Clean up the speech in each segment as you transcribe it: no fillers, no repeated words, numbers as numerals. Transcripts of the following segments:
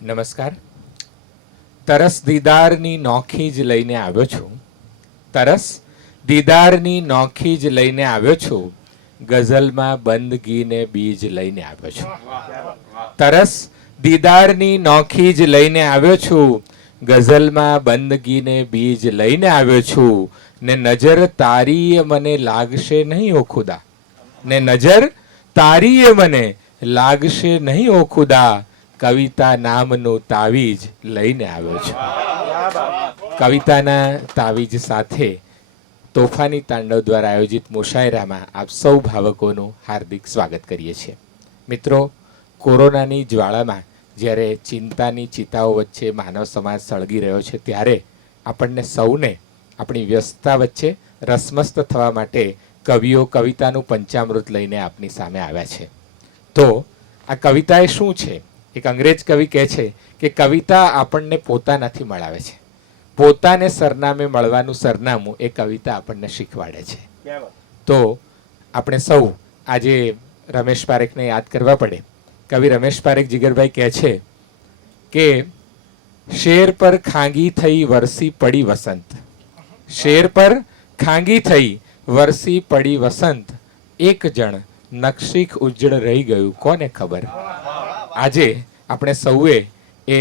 નમસ્કાર. તરસ દીદારની નોખી જ લઈને આવ્યો છું. તરસ દીદારની નોખી જ લઈને આવ્યો છું. ગઝલમાં બંદગીને બીજ લઈને આવ્યો છું. તરસ દીદારની નોખી જ લઈને આવ્યો છું. ગઝલમાં બંદગીને બીજ લઈને આવ્યો છું. ને નજર તારીએ મને લાગશે નહીં ઓ ખુદા. ને નજર તારીએ મને લાગશે નહીં ઓ ખુદા. કવિતા નામનું તાવીજ લઈને આવ્યો છું. કવિતાના તાવીજ સાથે તોફાની તાંડવ દ્વારા આયોજિત મુશાયરામાં આપ સૌ ભાવકોનું હાર્દિક સ્વાગત કરીએ છીએ. મિત્રો, કોરોનાની જ્વાળામાં જ્યારે ચિંતાની ચિતાઓ વચ્ચે માનવ સમાજ સળગી રહ્યો છે, ત્યારે આપણને સૌને આપણી વ્યસ્તતા વચ્ચે રસમસ્ત થવા માટે કવિઓ કવિતાનું પંચામૃત લઈને આપની સામે આવ્યા છે. તો આ કવિતા એ શું છે? એક અંગ્રેજ કવિ કહે છે કે કવિતા આપણને પોતાનાથી મળાવે છે. પોતાને સરનામે મળવાનું સરનામું એ કવિતા આપણને શીખવાડે છે. તો આપણે સૌ આજે રમેશ પારેખને યાદ કરવા પડે. કવિ રમેશ પારેખ જીગરભાઈ કહે છે કે શેર પર ખાંગી થઈ વરસી પડી વસંત. શેર પર ખાંગી થઈ વરસી પડી વસંત. એક જણ નક્ષીક ઉજ્જડ રહી ગયું કોને ખબર. આજે આપણે સૌએ એ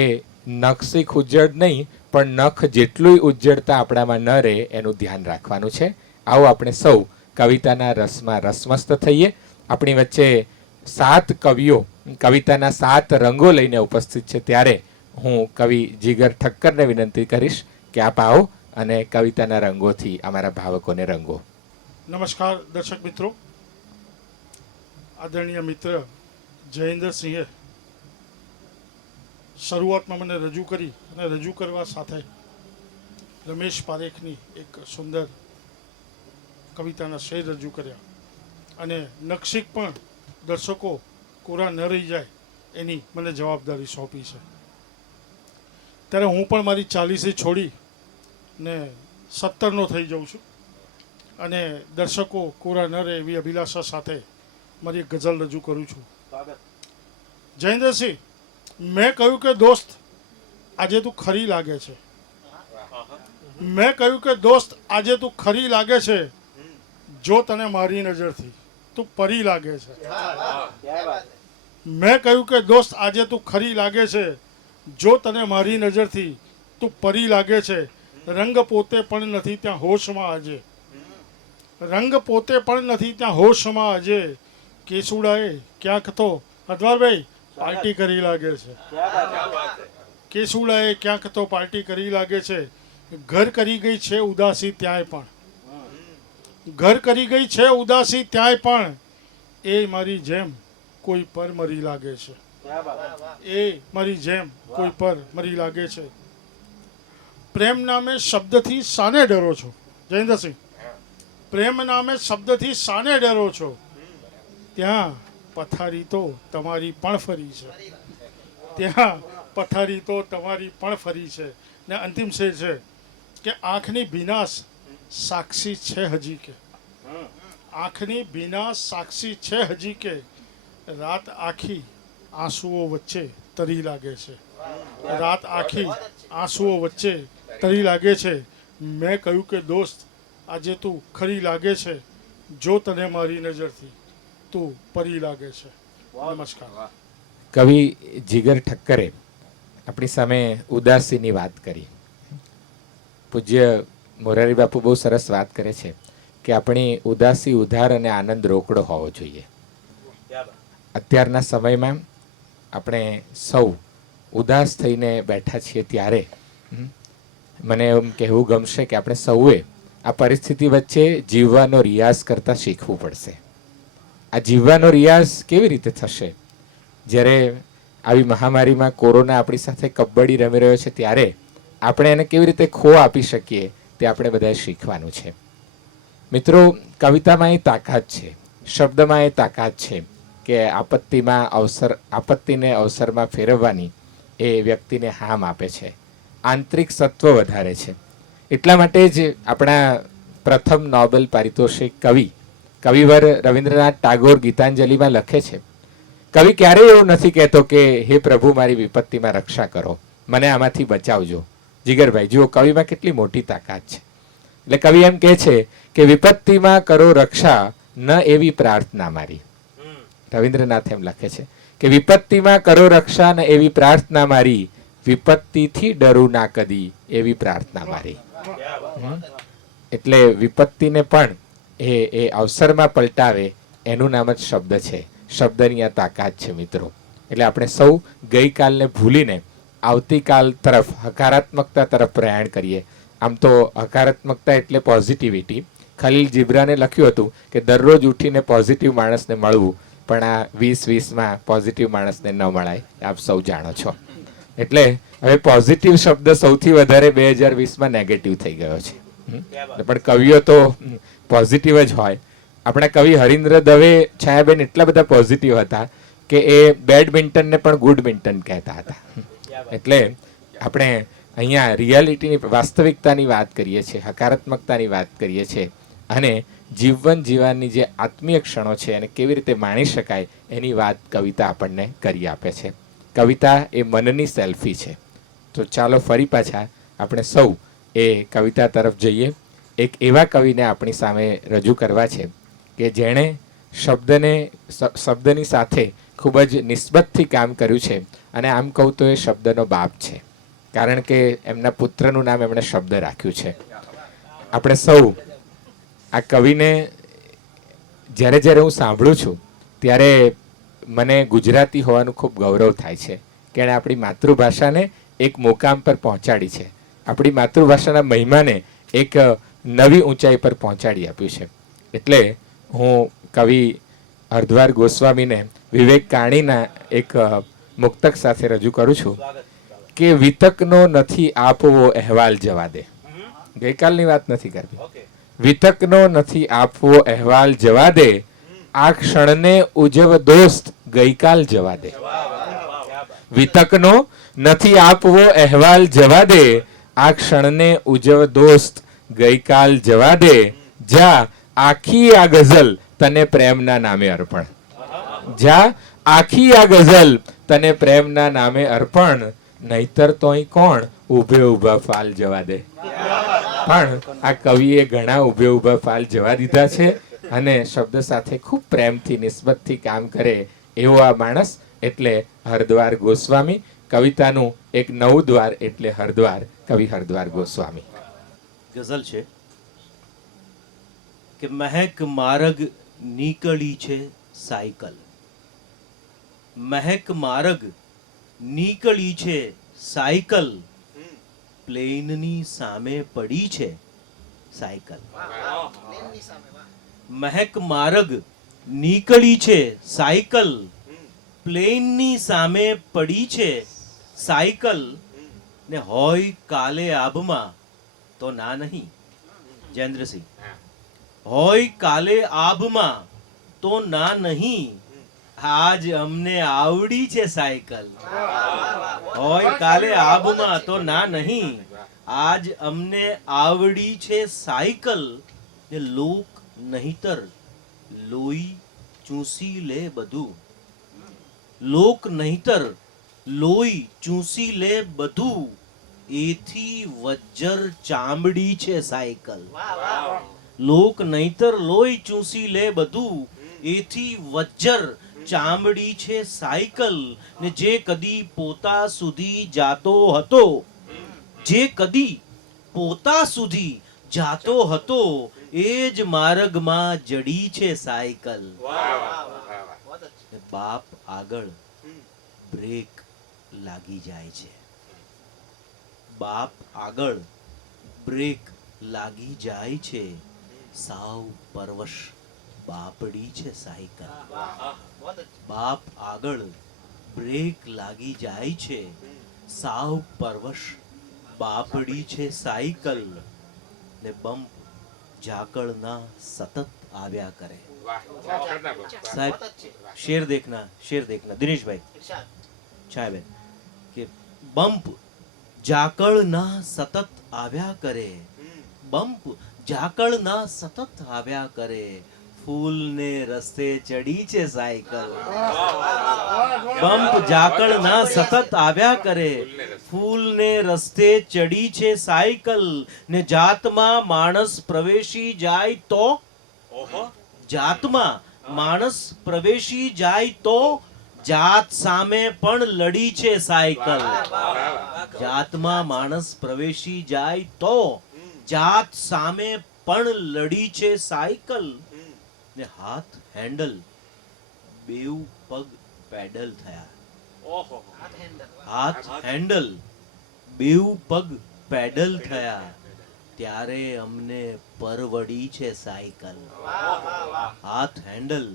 નક્ષીક ઉજ્જડ નહીં પણ નખ જેટલું ઉજ્જડતા આપણામાં ન રહે એનું ધ્યાન રાખવાનું છે. આવો આપણે સૌ કવિતાના રસમાં રસમસ્ત થઈએ. આપણી વચ્ચે 7 કવિઓ કવિતાના 7 રંગો લઈને ઉપસ્થિત છે, ત્યારે હું કવિ જીગર ઠક્કરને વિનંતી કરીશ કે આપ આવો અને કવિતાના રંગોથી અમારા ભાવકોને રંગો. નમસ્કાર દર્શક મિત્રો. આદરણીય મિત્ર જયેન્દ્રસિંહે શરૂઆતમાં મને રજૂ કરી અને રજૂ કરવા સાથે રમેશ પારેખની એક સુંદર કવિતાના શેર રજૂ કર્યા અને નક્ષીક પણ દર્શકો કોરા ન રહી જાય એની મને જવાબદારી સોંપી છે. ત્યારે હું પણ મારી 40 છોડી ને 70નો થઈ જાઉં છું અને દર્શકો કોરા ન રહે એવી અભિલાષા સાથે મારી એક ગઝલ રજૂ કરું છું. જયેન્દ્રસિંહ, મેં કહ્યું કે દોસ્ત આજે તું ખરી લાગે છે. મેં કહ્યું કે દોસ્ત આજે તું ખરી લાગે છે. જો તને મારી નજરથી તું પરી લાગે છે. મેં કહ્યું કે દોસ્ત આજે તું ખરી લાગે છે. જો તને મારી નજરથી તું પરી લાગે છે. રંગ પોતે પણ નથી ત્યાં હોશમાં આજે. રંગ પોતે પણ નથી ત્યાં હોશમાં આજે. કેસુડાએ ક્યાંક તો અદવારભાઈ પાર્ટી કરી લાગે છે. કેસુડાએ ક્યાંક તો પાર્ટી કરી લાગે છે. ઘર કરી ગઈ છે ઉદાસી ત્યાંય પણ. ઘર કરી ગઈ છે ઉદાસી ત્યાંય પણ. એ મારી જેમ કોઈ પર મરી લાગે છે. એ મારી જેમ કોઈ પર મરી લાગે છે. પ્રેમ નામે શબ્દથી સાને ડરો છો જયેન્દ્રસિંહ? પ્રેમ નામે શબ્દથી સાને ડરો છો? ત્યાં પથારી તો તમારી પણ ફરી છે. ત્યાં પથારી તો તમારી પણ ફરી છે. ને અંતિમ શેર છે કે આંખની ભીનાશ સાક્ષી છે હજી કે. આંખની ભીનાશ સાક્ષી છે હજી કે. રાત આખી આંસુઓ વચ્ચે તરી લાગે છે. રાત આખી આંસુઓ વચ્ચે તરી લાગે છે. મેં કહ્યું કે દોસ્ત આજે તું ખરી લાગે છે. જો તને મારી નજરથી તું પરી લાગે છે. નમસ્કાર. કવિ જીગર ઠક્કરે આપણી સામે ઉદાસીની વાત કરી. પૂજ્ય મોરારી બાપુ બહુ સરસ વાત કરે છે કે આપણી ઉદાસી ઉધાર અને આનંદ રોકડો હોવો જોઈએ. અત્યારના સમયમાં આપણે સૌ ઉદાસ થઈને બેઠા છીએ, ત્યારે મને એમ કહેવું ગમશે કે આપણે સૌએ આ પરિસ્થિતિ વચ્ચે જીવવાનો રિયાઝ કરતાં શીખવું પડશે. આ જીવવાનો રિયાઝ કેવી રીતે થશે? જ્યારે આવી મહામારીમાં કોરોના આપણી સાથે કબડ્ડી રમી રહ્યો છે, ત્યારે આપણે એને કેવી રીતે ખો આપી શકીએ તે આપણે બધાએ શીખવાનું છે. મિત્રો, કવિતામાં એ તાકાત છે, શબ્દમાં એ તાકાત છે કે આપત્તિને અવસરમાં ફેરવવાની એ વ્યક્તિને હામ આપે છે. આંતરિક સત્વ વધારે છે. એટલા માટે જ આપણા પ્રથમ નોબેલ પારિતોષિક કવિવર રવિન્દ્રનાથ ટાગોર ગીતાંજલિમાં લખે છે કવિ ક્યારેય એવું નથી કહેતો કે હે પ્રભુ મારી વિપત્તિમાં રક્ષા કરો, મને આમાંથી બચાવજો. જીગરભાઈ જુઓ, કવિમાં કેટલી મોટી તાકાત છે. એટલે કવિ એમ કહે છે કે વિપત્તિમાં કરો રક્ષા, ન એવી પ્રાર્થના મારી. રવિન્દ્રનાથ એમ લખે છે કે વિપત્તિમાં કરો રક્ષા, ન એવી પ્રાર્થના મારી, વિપત્તિથી ડરું ના કદી, એવી પ્રાર્થના મારી. એટલે વિપત્તિને પણ એ અવસરમાં પલટાવે એનું નામ જ શબ્દ છે. શબ્દની આ તાકાત છે મિત્રો. એટલે આપણે સૌ ગઈકાલને ભૂલીને આવતીકાલ તરફ, હકારાત્મકતા તરફ પ્રયાણ કરીએ. આમ તો હકારાત્મકતા એટલે પોઝિટિવિટી. ખલીલ જીબ્રાને લખ્યું હતું કે દરરોજ ઉઠીને પોઝિટિવ માણસને મળવું, પણ આ 2020માં પોઝિટિવ માણસને ન મળાય, આપ સૌ જાણો છો. એટલે હવે પોઝિટિવ શબ્દ સૌથી વધારે 2020માં નેગેટિવ થઈ ગયો છે. પણ કવિઓ તો પોઝિટિવ જ હોય. આપણા કવિ હરીન્દ્ર દવે છાયાબેન એટલા બધા પોઝિટિવ હતા કે એ બેડમિન્ટનને પણ ગુડમિન્ટન કહેતા હતા. એટલે આપણે અહીંયા રિયાલિટીની, વાસ્તવિકતાની વાત કરીએ છીએ, હકારાત્મકતાની વાત કરીએ છીએ, અને જીવન જીવવાની જે આત્મીય ક્ષણો છે એને કેવી રીતે માણી શકાય એની વાત કવિતા આપણને કરી આપે છે. કવિતા એ મનની સેલ્ફી છે. તો ચાલો ફરી પાછા આપણે સૌ એ કવિતા તરફ જઈએ. એક એવા કવિને આપણી સામે રજૂ કરવા છે કે જેણે શબ્દની સાથે ખૂબ જ નિસ્બતથી કામ કર્યું છે. અને આમ કહું તો એ શબ્દનો બાપ છે, કારણ કે એમના પુત્રનું નામ એમણે શબ્દ રાખ્યું છે. આપણે સૌ આ કવિને જ્યારે જ્યારે હું સાંભળું છું ત્યારે મને ગુજરાતી હોવાનું ખૂબ ગૌરવ થાય છે કે એણે આપણી માતૃભાષાને એક મુકામ પર પહોંચાડી છે. આપણી માતૃભાષાના મહિમાને એક નવી ઊંચાઈ પર પહોંચાડી આપ્યું છે. એટલે હું કવિ હરદ્વાર ગોસ્વામીને વિવેક કાણીના એક મુક્તક સાથે રજૂ કરું છું કે વિતકનો નથી આપવો અહેવાલ જવા દે. ગઈકાલની વાત નથી કરવી. વિતકનો નથી આપવો અહેવાલ જવા દે, આ ક્ષણને ઉજવ દોસ્ત ગઈકાલ જવા દે. વિતકનો નથી આપવો અહેવાલ જવા દે, આ ક્ષણને ઉજવ દોસ્ત ગઈકાલ જવા દે, જા આખી આ ગઝલ તને પ્રેમના નામે અર્પણ. જા આખી આ ગઝલ તને પ્રેમના નામે અર્પણ, નહીતર તોય કોણ ઉભે ઉભા ફાલ જવા દે. પણ આ કવિએ ઘણા ઉભે ઉભા ફાલ જવા દીધા છે અને શબ્દ સાથે ખૂબ પ્રેમથી, નિસ્બતથી કામ કરે એવો આ માણસ એટલે હરદ્વાર ગોસ્વામી. કવિતાનું એક નવું દ્વાર એટલે હરદ્વાર, કવિ હરદ્વાર ગોસ્વામી. ગઝલ છે કે મહેક માર્ગ નીકળી છે સાયકલ. મહેક માર્ગ નીકળી છે સાયકલ, પ્લેનની સામે પડી છે સાયકલ. મહેક માર્ગ નીકળી છે સાયકલ, પ્લેનની સામે પડી છે સાયકલ, ને હોય કાલે આબમાં તો ના નહીં. જયેન્દ્રસિંહ, હોય કાલે આબમાં તો ના નહીં, આજ અમને આવડી છે સાયકલ. હોય કાલે આબમાં તો ના નહીં, આજ અમને આવડી છે સાયકલ, ને લોક નહીતર લોહી ચૂસી લે બધું. લોક નહીતર લોહી ચૂસી લે બધું, એથી વજ્જર ચામડી છે સાયકલ. લોક નહીતર લોહી ચૂસી લે બધું, એથી વજ્જર ચામડી છે સાયકલ, ને જે કદી પોતા સુધી જાતો હતો, જે કદી પોતા સુધી જાતો હતો, એ જ માર્ગમાં જડી છે સાયકલ. બાપ આગળ બ્રેક લાગી જાય છે. બાપ આગળ બ્રેક લાગી જાય છે, સાવ પરવશ બાપડી છે સાયકલ. બાપ આગળ બ્રેક લાગી જાય છે, સાવ પરવશ બાપડી છે સાયકલ, ને બમ્પ ઝાકળના સતત આવ્યા કરે. સાહેબ શેર દેખના દિનેશભાઈ છાયાબેન કે બમ્પ ઝાકળના સતત આવ્યા કરે, બમ્પ ઝાકળના સતત આવ્યા કરે, ફૂલ ને રસ્તે ચડી છે સાયકલ. બમ્પ ઝાકળ ના સતત આવ્યા કરે. ફૂલ ને રસ્તે ચડી છે સાયકલ ને જાતમાં માણસ પ્રવેશી જાય તો જાતમાં માણસ પ્રવેશી જાય તો જાત સામે પણ લડી છે સાયકલ. જાતમાં માણસ પ્રવેશી જાય તો જાત સામે પણ લડી છે સાયકલ ને હાથ હેન્ડલ બેઉ પગ પેડલ થયા. હાથ હેન્ડલ બેઉ પગ પેડલ થયા ત્યારે અમને પરવડી છે સાયકલ. હાથ હેન્ડલ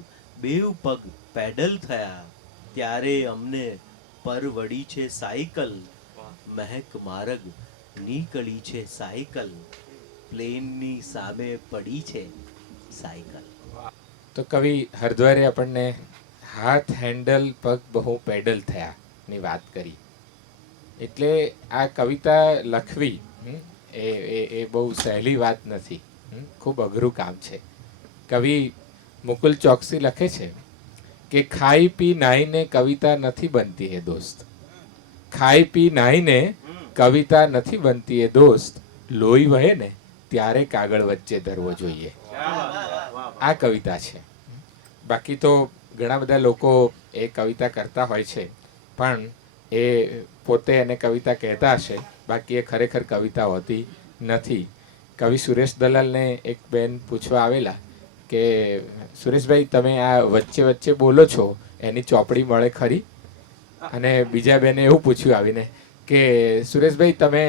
બેઉ પગ પેડલ થયા ત્યારે અમને પરવડી છે સાયકલ. મહેક માર્ગ નીકળી છે સાયકલ. પ્લેનની સામે પડી છે સાયકલ. તો કવિ હરદ્વારે આપણને હાથ હેન્ડલ પગ બહુ પેડલ થયા ની વાત કરી. એટલે આ કવિતા લખવી એ બહુ સહેલી વાત નથી. ખૂબ અઘરું કામ છે. કવિ મુકુલ ચોકસી લખે છે કે ખાઈ પી નાહીને કવિતા નથી બનતી હે દોસ્ત. ખાઈ પી નાહીને કવિતા નથી બનતી હે દોસ્ત. લોહી વહે ને ત્યારે કાગળ વચ્ચે ધરવો જોઈએ. આ કવિતા છે. બાકી તો ઘણા બધા લોકો એ કવિતા કરતા હોય છે, પણ એ પોતે એને કવિતા કહેતા હશે, બાકી એ ખરેખર કવિતા હોતી નથી. કવિ સુરેશ દલાલને એક બેન પૂછવા આવેલા કે સુરેશભાઈ તમે આ વચ્ચે વચ્ચે બોલો છો એની ચોપડી મળે ખરી? અને બીજા બેને એવું પૂછ્યું આવીને કે સુરેશભાઈ તમે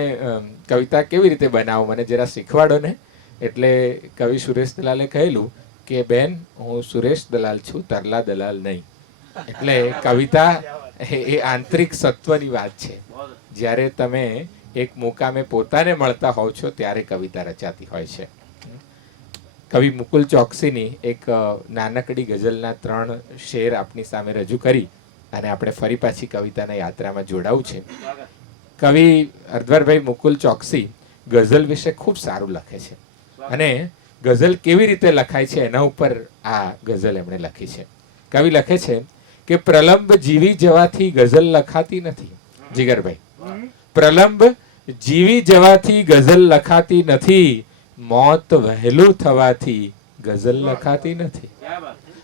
કવિતા કેવી રીતે બનાવો, મને જરા શીખવાડો ને. એટલે કવિ સુરેશ દલાલે કહેલું કે બેન હું સુરેશ દલાલ છું, તરલા દલાલ નહીં. એટલે કવિતા એ આંતરિક સત્વની વાત છે. જ્યારે તમે એક મુકામે પોતાને મળતા હોવ છો ત્યારે કવિતા રચાતી હોય છે. કવિ મુકુલ ચોકસીની એક નાનકડી ગઝલના 3 શેર આપની સામે રજૂ કરી અને આપણે ફરી પાછી કવિતાના યાત્રામાં જોડાવું છે. કવિ હરદ્વારભાઈ મુકુલ ચોકસી ગઝલ વિશે ખૂબ સારું લખે છે અને ગઝલ કેવી રીતે લખાય છે એના ઉપર આ ગઝલ એમણે લખી છે. કવિ લખે છે કે પ્રલંબ જીવી જવાથી ગઝલ લખાતી નથી. જીગરભાઈ, પ્રલંબ જીવી જવાથી ગઝલ લખાતી નથી. મોત વહેલું થવાથી ગઝલ લખાતી નથી.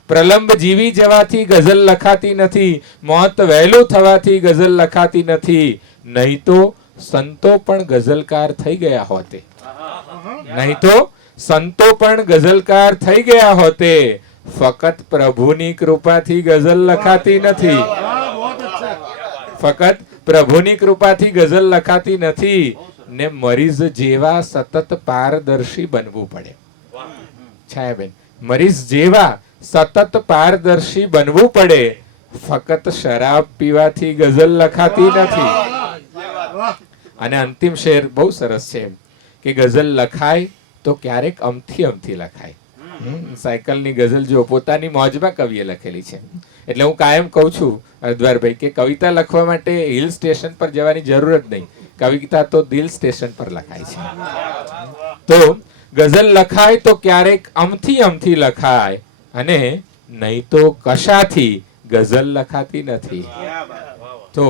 પ્રલંબ જીવી જવાથી ગઝલ લખાતી નથી. મોત વહેલું થવાથી ગઝલ લખાતી નથી. નહીં તો સંતો પણ ગઝલકાર થઈ ગયા હોતે. નહીં તો સંતો પણ ગઝલકાર થઈ ગયા હોતે. ફકત પ્રભુની કૃપાથી ગઝલ લખાતી નથી. ફકત પ્રભુની કૃપાથી ગઝલ લખાતી નથી ને મરીઝ જેવા સતત પારદર્શી બનવું પડે. છાયાબેન, મરીઝ જેવા સતત પારદર્શી બનવું પડે. ફકત શરાબ પીવાથી ગઝલ લખાતી નથી. અને અંતિમ શેર બહુ સરસ છે કે ગઝલ લખાય તો ક્યારેક અમથી અમથી લખાય. સાયકલની ગઝલ જો પોતાની મોજમાં કવિએ લખેલી છે. એટલે હું કાયમ કહું છું હરદ્વારભાઈ કે કવિતા લખવા માટે હિલ સ્ટેશન પર જવાની જરૂર જ નહીં. કવિતા તો દિલ સ્ટેશન પર લખાય છે. તો ગઝલ લખાય તો ક્યારેક અમથી અમથી લખાય અને નહીં તો કશાથી ગઝલ લખાતી નથી. તો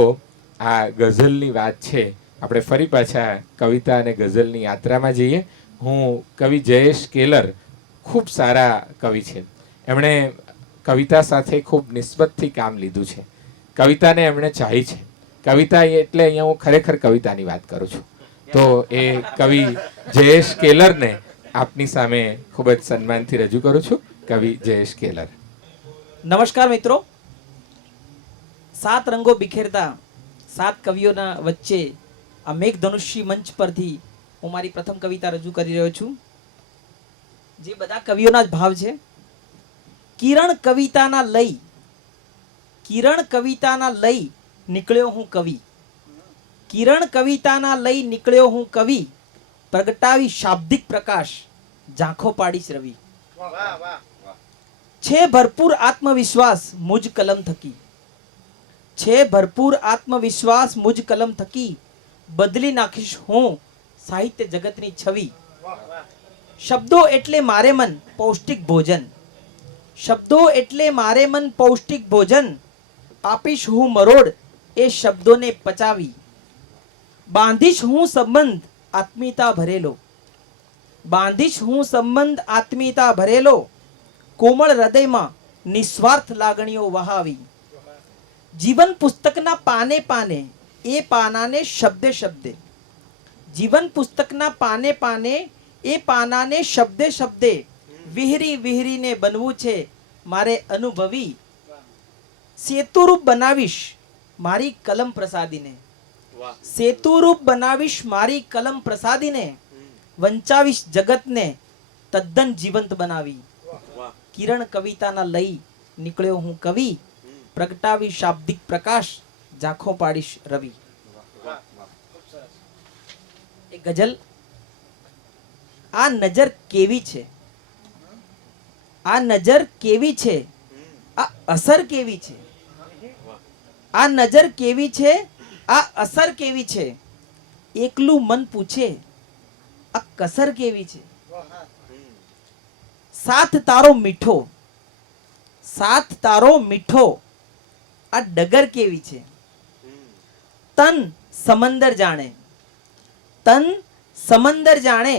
આ ગઝલની વાત છે. આપણે ફરી પાછા કવિતા અને ગઝલની યાત્રામાં જઈએ. હું કવિ જયેશ કેલર ખૂબ સારા કવિ છે. એમણે કવિતા સાથે ખૂબ નિસ્બતથી કામ લીધું છે. કવિતાને એમણે ચાહી છે. કવિતા એટલે અહીંયા હું ખરેખર કવિતાની વાત કરું છું. તો એ કવિ જયેશ કેલરને આપની સામે ખૂબ જ સન્માનથી રજૂ કરું છું. કવિ જયેશ કેલર. નમસ્કાર મિત્રો. 7 રંગો બિખેરતા 7 કવિઓના વચ્ચે આ મેઘધનુષ્ય મંચ પરથી હું મારી પ્રથમ કવિતા રજૂ કરી રહ્યો છું, જે બધા કવિઓના જ ભાવ છે. કિરણ કવિતાના લઈ નીકળ્યો હું કવિ. કિરણ કવિતાના લઈ નીકળ્યો હું કવિ. પ્રગટાવી શાબ્દિક પ્રકાશ, ઝાંખો પાડીશ રવિ. છે ભરપૂર આત્મવિશ્વાસ મુજ કલમ થકી. છે ભરપૂર આત્મવિશ્વાસ મુજ કલમ થકી. બદલી નાખીશ હું સાહિત્ય જગતની છવી. શબ્દો એટલે મારે મન પૌષ્ટિક ભોજન. શબ્દો એટલે મારે મન પૌષ્ટિક ભોજન, આપીશ હું મરોડ એ શબ્દોને પચાવી. બાંધીશ હું સંબંધ આત્મીયતા ભરેલો, બાંધીશ હું સંબંધ આત્મીયતા ભરેલો, કોમળ હૃદયમાં નિસ્વાર્થ લાગણીઓ વહાવી. જીવન પુસ્તકના પાને પાને એ પાનાને શબ્દે શબ્દે, જીવન પુસ્તકના પાને પાને એ પાનાને શબ્દે શબ્દે વિહરી વિહરીને બનવું છે મારે અનુભવી. સેતુરૂપ બનાવીશ મારી કલમ પ્રસાદીને, સેતુરૂપ બનાવીશ મારી કલમ પ્રસાદીને, વંચાવીશ જગતને તદ્દન જીવંત બનાવી. કિરણ કવિતાના લઈ નીકળ્યો હું કવિ, પ્રગટાવી શાબ્દિક પ્રકાશ ઝાંખો પાડીશ રવિ. એ ગઝલ. આ નજર કેવી છે, આ નજર કેવી છે, આ અસર કેવી છે, આ નજર કેવી છે, આ અસર કેવી છે, એકલું મન પૂછે આ કસર કેવી છે. સાથ તારો મીઠો, સાથ તારો મીઠો, આ ડગર કેવી છે. તન સમંદર જાણે, તન સમંદર જાણે,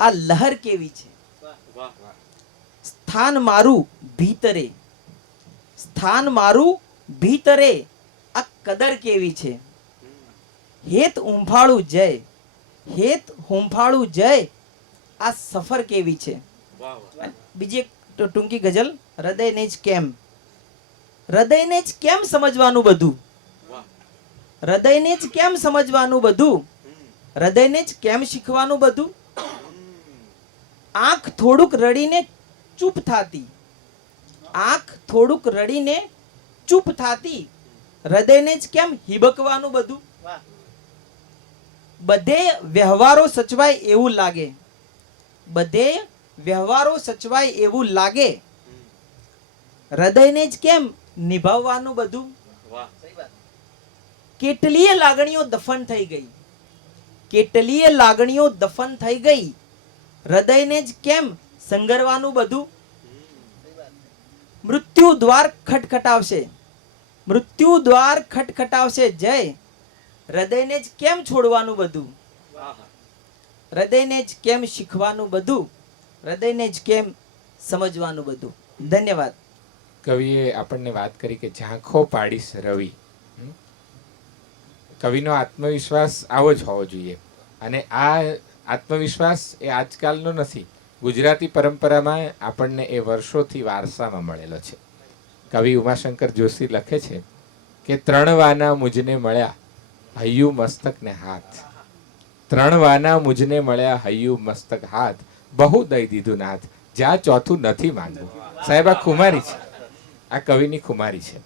આ લહર કેવી છે. સ્થાન મારું ભીતરે, સ્થાન મારું ભીતરે, આ કદર કેવી છે. હેત હુંફાળું જય, હેત હુંફાળું જય, આ સફર કેવી છે. બીજી એક ટૂંકી ગઝલ. હૃદયને જ કેમ, હૃદયને જ કેમ સમજવાનું બધું, હૃદયને જ કેમ સમજવાનું બધું, હૃદયને જ કેમ શીખવાનું બધું. આંખ થોડુંક રડીને ચૂપ થાતી, આંખ થોડુંક રડીને ચૂપ થાતી, હૃદયને જ કેમ હિબકવાનું બધું. બધે વ્યવહારો સચવાય એવું લાગે, બધે વ્યવહારો સચવાય એવું લાગે, હૃદયને જ કેમ નિભાવવાનું બધું. કેટલીય લાગણીઓ દફન થઈ ગઈ, કેટલીય લાગણીઓ દફન થઈ ગઈ, હૃદયને જ કેમ સંગરવાનું બધું. મૃત્યુ દ્વાર ખટખટાવશે, મૃત્યુ દ્વાર ખટખટાવશે જય, હૃદયને જ કેમ છોડવાનું બધું, હૃદયને જ કેમ શીખવાનું બધું, હૃદયને જ કેમ સમજવાનું બધું. ધન્યવાદ. કવિએ આપણને વાત કરી કે ઝાંખો પાડીશ રવિ. કવિનો આત્મવિશ્વાસ આવો જ હોવો જોઈએ. અને આ આત્મવિશ્વાસ એ આજકાલનો નથી, ગુજરાતી પરંપરામાં આપણને એ વર્ષોથી વારસામાં મળેલો છે. કવિ ઉમાશંકર જોશી લખે છે કે 3 વાના મુજને મળ્યા હૈયું મસ્તક ને હાથ, 3 વાના મુજને મળ્યા હૈયું મસ્તક હાથ, બહુ દઈ દીધું નાથ, જ્યાં ચોથું નથી માંગવું. સાહેબ આ ખુમારી છે, આ કવિની ખુમારી છે.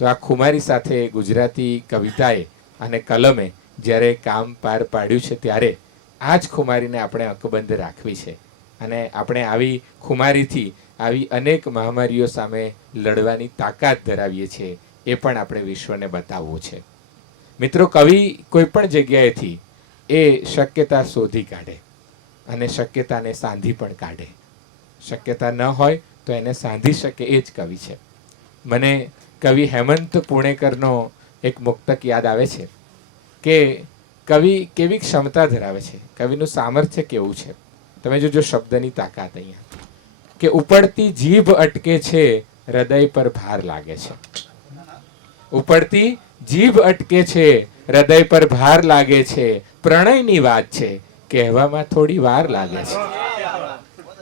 તો આ ખુમારી સાથે ગુજરાતી કવિતાએ અને કલમે જ્યારે કામ પાર પાડ્યું છે ત્યારે આ જ ખુમારીને આપણે અકબંધ રાખવી છે. અને આપણે આવી ખુમારીથી આવી અનેક મહામારીઓ સામે લડવાની તાકાત ધરાવીએ છીએ, એ પણ આપણે વિશ્વને બતાવવું છે. મિત્રો, કવિ કોઈ પણ જગ્યાએથી એ શક્યતા શોધી કાઢે અને શક્યતાને સાંધી પણ કાઢે. શક્યતા ન હોય તો એને સાંધી શકે એ જ કવિ છે. મને કવિ હેમંત પુણેકરનો એક મુક્તક યાદ આવે છે કે કવિ કેવી ક્ષમતા ધરાવે છે, કવિનું સામર્થ્ય કેવું છે. તમે જોજો શબ્દની તાકાત અહીંયા કે ઉપડતી જીભ અટકે છે, હૃદય પર ભાર લાગે છે. ઉપડતી જીભ અટકે છે, હૃદય પર ભાર લાગે છે, પ્રણયની વાત છે, કહેવામાં થોડી વાર લાગે છે.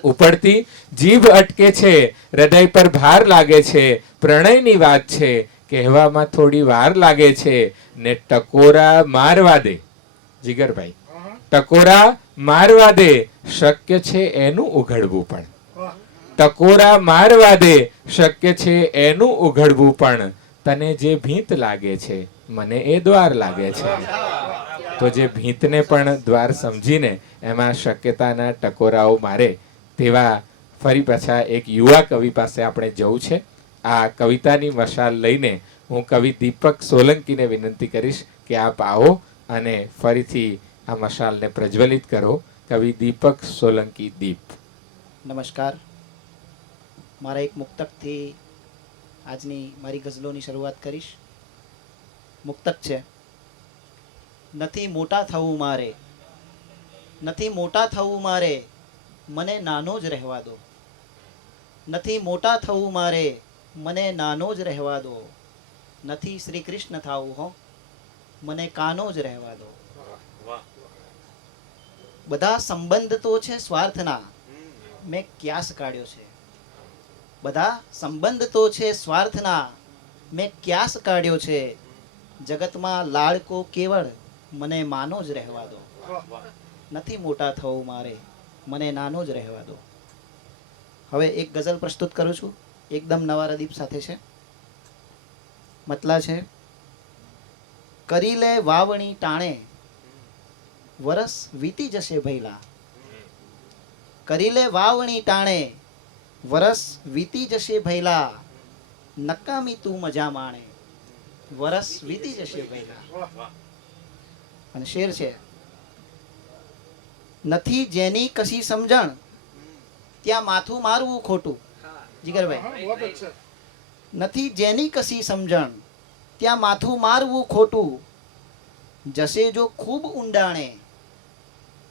ઉપડતી જીભ અટકે છે, હૃદય પર ભાર લાગે છે, પ્રણયની વાત છે, કહેવામાં થોડી વાર લાગે છે. ને ટકોરા મારવા દે, જીગરભાઈ, ટકોરા મારવા દે, શક્ય છે એનું ઉઘડવું પણ. ટકોરા મારવા દે, શક્ય છે એનું ઉઘડવું પણ, તને જે ભીંત લાગે છે મને એ દ્વાર લાગે છે. તો જે ભીંતને પણ દ્વાર સમજીને એમાં શક્યતાના ટકોરાઓ મારે તેવા ફરી પાછા એક યુવા કવિ પાસે આપણે જવું છે. આ કવિતાની મશાલ લઈને હું કવિ દીપક સોલંકીને વિનંતી કરીશ કે આપ આવો અને ફરીથી આ મશાલને પ્રજ્વલિત કરો. કવિ દીપક સોલંકી દીપ. નમસ્કાર. મારા એક મુક્તકથી આજની મારી ગઝલોની શરૂઆત કરીશ. મુક્તક છે: નથી મોટા થવું મારે, નથી મોટા થવું મારે, મને નાનો જ રહેવા દો. નથી મોટા થવું મારે, મને નાનો જ રહેવા દો. નથી શ્રી કૃષ્ણ થવું હો, મને કાનો જ રહેવા દો. બધા સંબંધ તો છે સ્વાર્થના, મેં ક્યાસ કાઢ્યો છે. બધા સંબંધ તો છે સ્વાર્થના, મેં ક્યાસ કાઢ્યો છે. જગતમાં લાડકો કેવળ, મને માનો જ રહેવા દો. નથી મોટા થવું મારે, મને નાનો જ રહેવા દો. હવે એક ગઝલ પ્રસ્તુત કરું છું, એકદમ નવા રદીપ સાથે છે. મતલા છે: કરી લે વાવણી ટાણે, વરસ વીતી જશે ભૈલા. કરી લે વાવણી ટાણે, વરસ વીતી જશે ભૈલા. નકામી તું મજા માણે, વરસ વીતી જશે ભૈલા. અને શેર છે: નથી જેની કશી સમજણ, ત્યાં માથું મારવું ખોટું. જીગરભાઈ, बहुत अच्छा. નથી જેની કશી સમજણ, ત્યાં માથું મારવું ખોટું. જશે જો ખૂબ ઊંડાણે,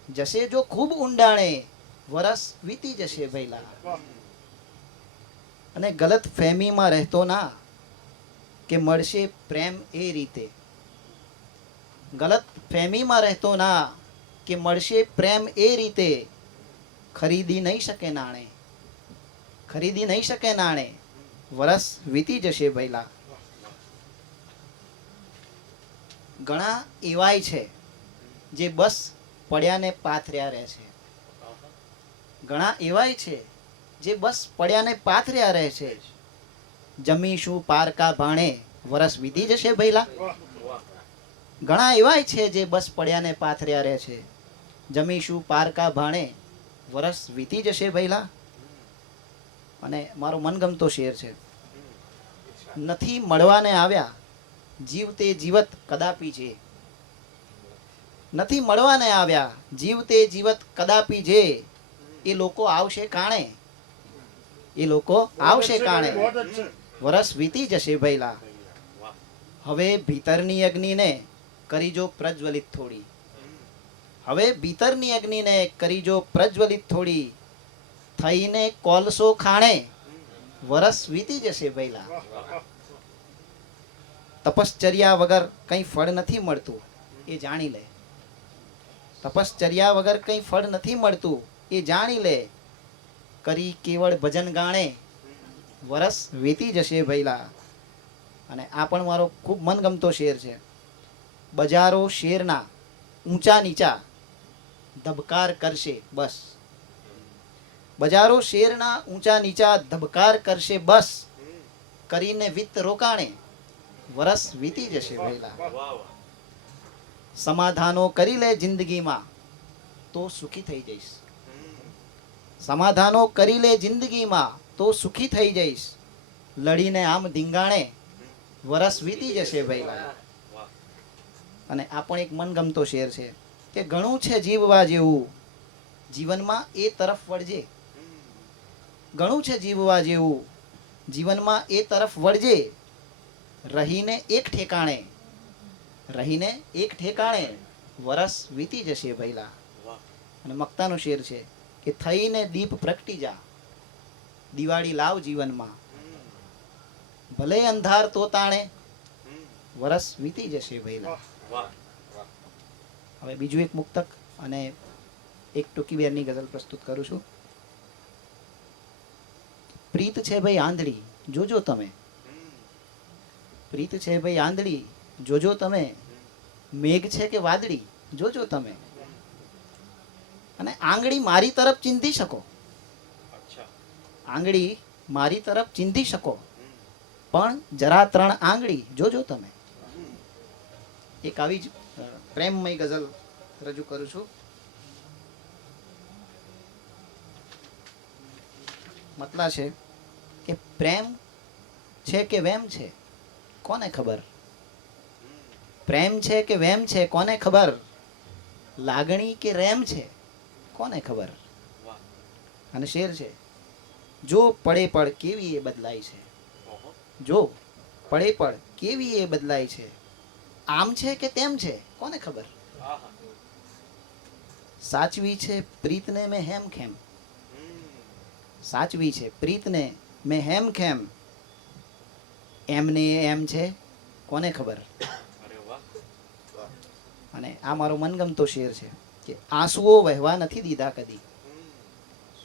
જશે જો ખૂબ ઊંડાણે, વરસ વીતી જશે ભૈલા. અને ગલત ફહેમીમાં રહેતો ના, કે મળશે પ્રેમ એ રીતે. ગલત ફહેમીમાં રહેતો ના, કે મળશે પ્રેમ એ રીતે. ખરીદી નહીં શકે નાણે, ખરીદી નહીં શકે નાણે, વરસ વીતી જશે ભૈલા. ઘણા એવાય છે જે બસ પડ્યાને પાથર્યા રહે છે. ઘણા એવાય છે જે બસ પડ્યાને પાથર્યા રહે છે. જમીશું પારકા ભાણે, વરસ વીતી જશે ભૈલા. ઘણા એવાય છે જે બસ પડ્યાને પાથર્યા રહે છે. જમીશું પારકા ભાણે, વરસ વીતી જશે ભૈલા. અને મારો મનગમતો શેર છે: નથી મળવાને આવ્યા, જીવ તે જીવત કદાપી છે. નથી મળવાને આવ્યા, જીવ તે જીવત કદાપી છે. એ લોકો આવશે કાણે, એ લોકો આવશે કાણે, बहुत अच्छा. વરસ વીતી જશે ભૈલા. હવે ભીતરની અગ્નિને કરીજો પ્રજ્વલિત થોડી. હવે ભીતરની અગ્નિને કરીજો પ્રજ્વલિત થોડી. થઈને કોલસો ખાણે, વરસ વીતી જશે ભૈલા. તપશ્ચર્યા વગર કંઈ ફળ નથી મળતું, એ જાણી લે. તપશ્ચર્યા વગર કંઈ ફળ નથી મળતું, એ જાણી લે. કરી કેવળ ભજન ગાણે, વરસ વીતી જશે ભૈલા. અને આ પણ મારો ખૂબ મનગમતો શેર છે: બજારો શેરના ઊંચા નીચા ધબકાર કરશે બસ. બજારો શેરના ઊંચા નીચા ધબકાર કરશે બસ. કરીને વિત્ત રોકાણે, વરસ વીતી જશે ભૈલા. સમાધાનો કરી લે જિંદગીમાં, તો સુખી થઈ જઈશ. સમાધાનો કરી લે જિંદગીમાં, તો સુખી થઈ જઈશ. લડીને આમ ધીંગાણે, વરસ વીતી જશે ભૈલા. અને આ પણ એક મનગમતો શેર છે કે ઘણું છે જીવવા જેવું, જીવનમાં એ તરફ વળજે. ઘણું છે જીવવા જેવું, જીવનમાં એ તરફ વળજે. રહીને એક ઠેકાણે, રહીને એક ઠેકાણે, વરસ વીતી જશે ભૈલા. અને મક્તાનો શેર છે કે થઈને દીપ પ્રગટી જા, દિવાળી લાવ જીવનમાં. ભલે અંધાર તો તાણે, વરસ વીતી જશે ભૈલા. હવે બીજું એક મુક્તક અને એક ટૂંકી બેરની ગઝલ પ્રસ્તુત કરું છું. પ્રીત છે ભાઈ આંધળી, જોજો તમે. પ્રીત છે ભાઈ આંધળી, જોજો તમે. મેઘ છે કે વાદળી, જોજો તમે. અને આંગળી મારી તરફ ચીંધી શકો, આંગળી મારી તરફ ચીંધી શકો, પણ જરા ત્રણ આંગળી જોજો તમે. એક આવી જ પ્રેમમય ગઝલ રજૂ કરું છું. મતલા છે કે પ્રેમ છે કે વેમ છે, કોને ખબર. પ્રેમ છે કે વેમ છે, કોને ખબર. લાગણી કે રેમ છે, કોને ખબર. અને શેર છે: જો પડે પળ કેવી એ બદલાય છે, જો પડે પળ કેવી એ બદલાય છે, આમ છે કે તેમ છે કોને ખબર, સાચવી છે પ્રીતને મેં હેમ ખેમ, સાચવી છે પ્રીતને મેં હેમ ખેમ, એમને એમ છે કોને ખબર. અને આ મારો મનગમતો શેર છે કે આંસુઓ વહેવા નથી દીધા કદી,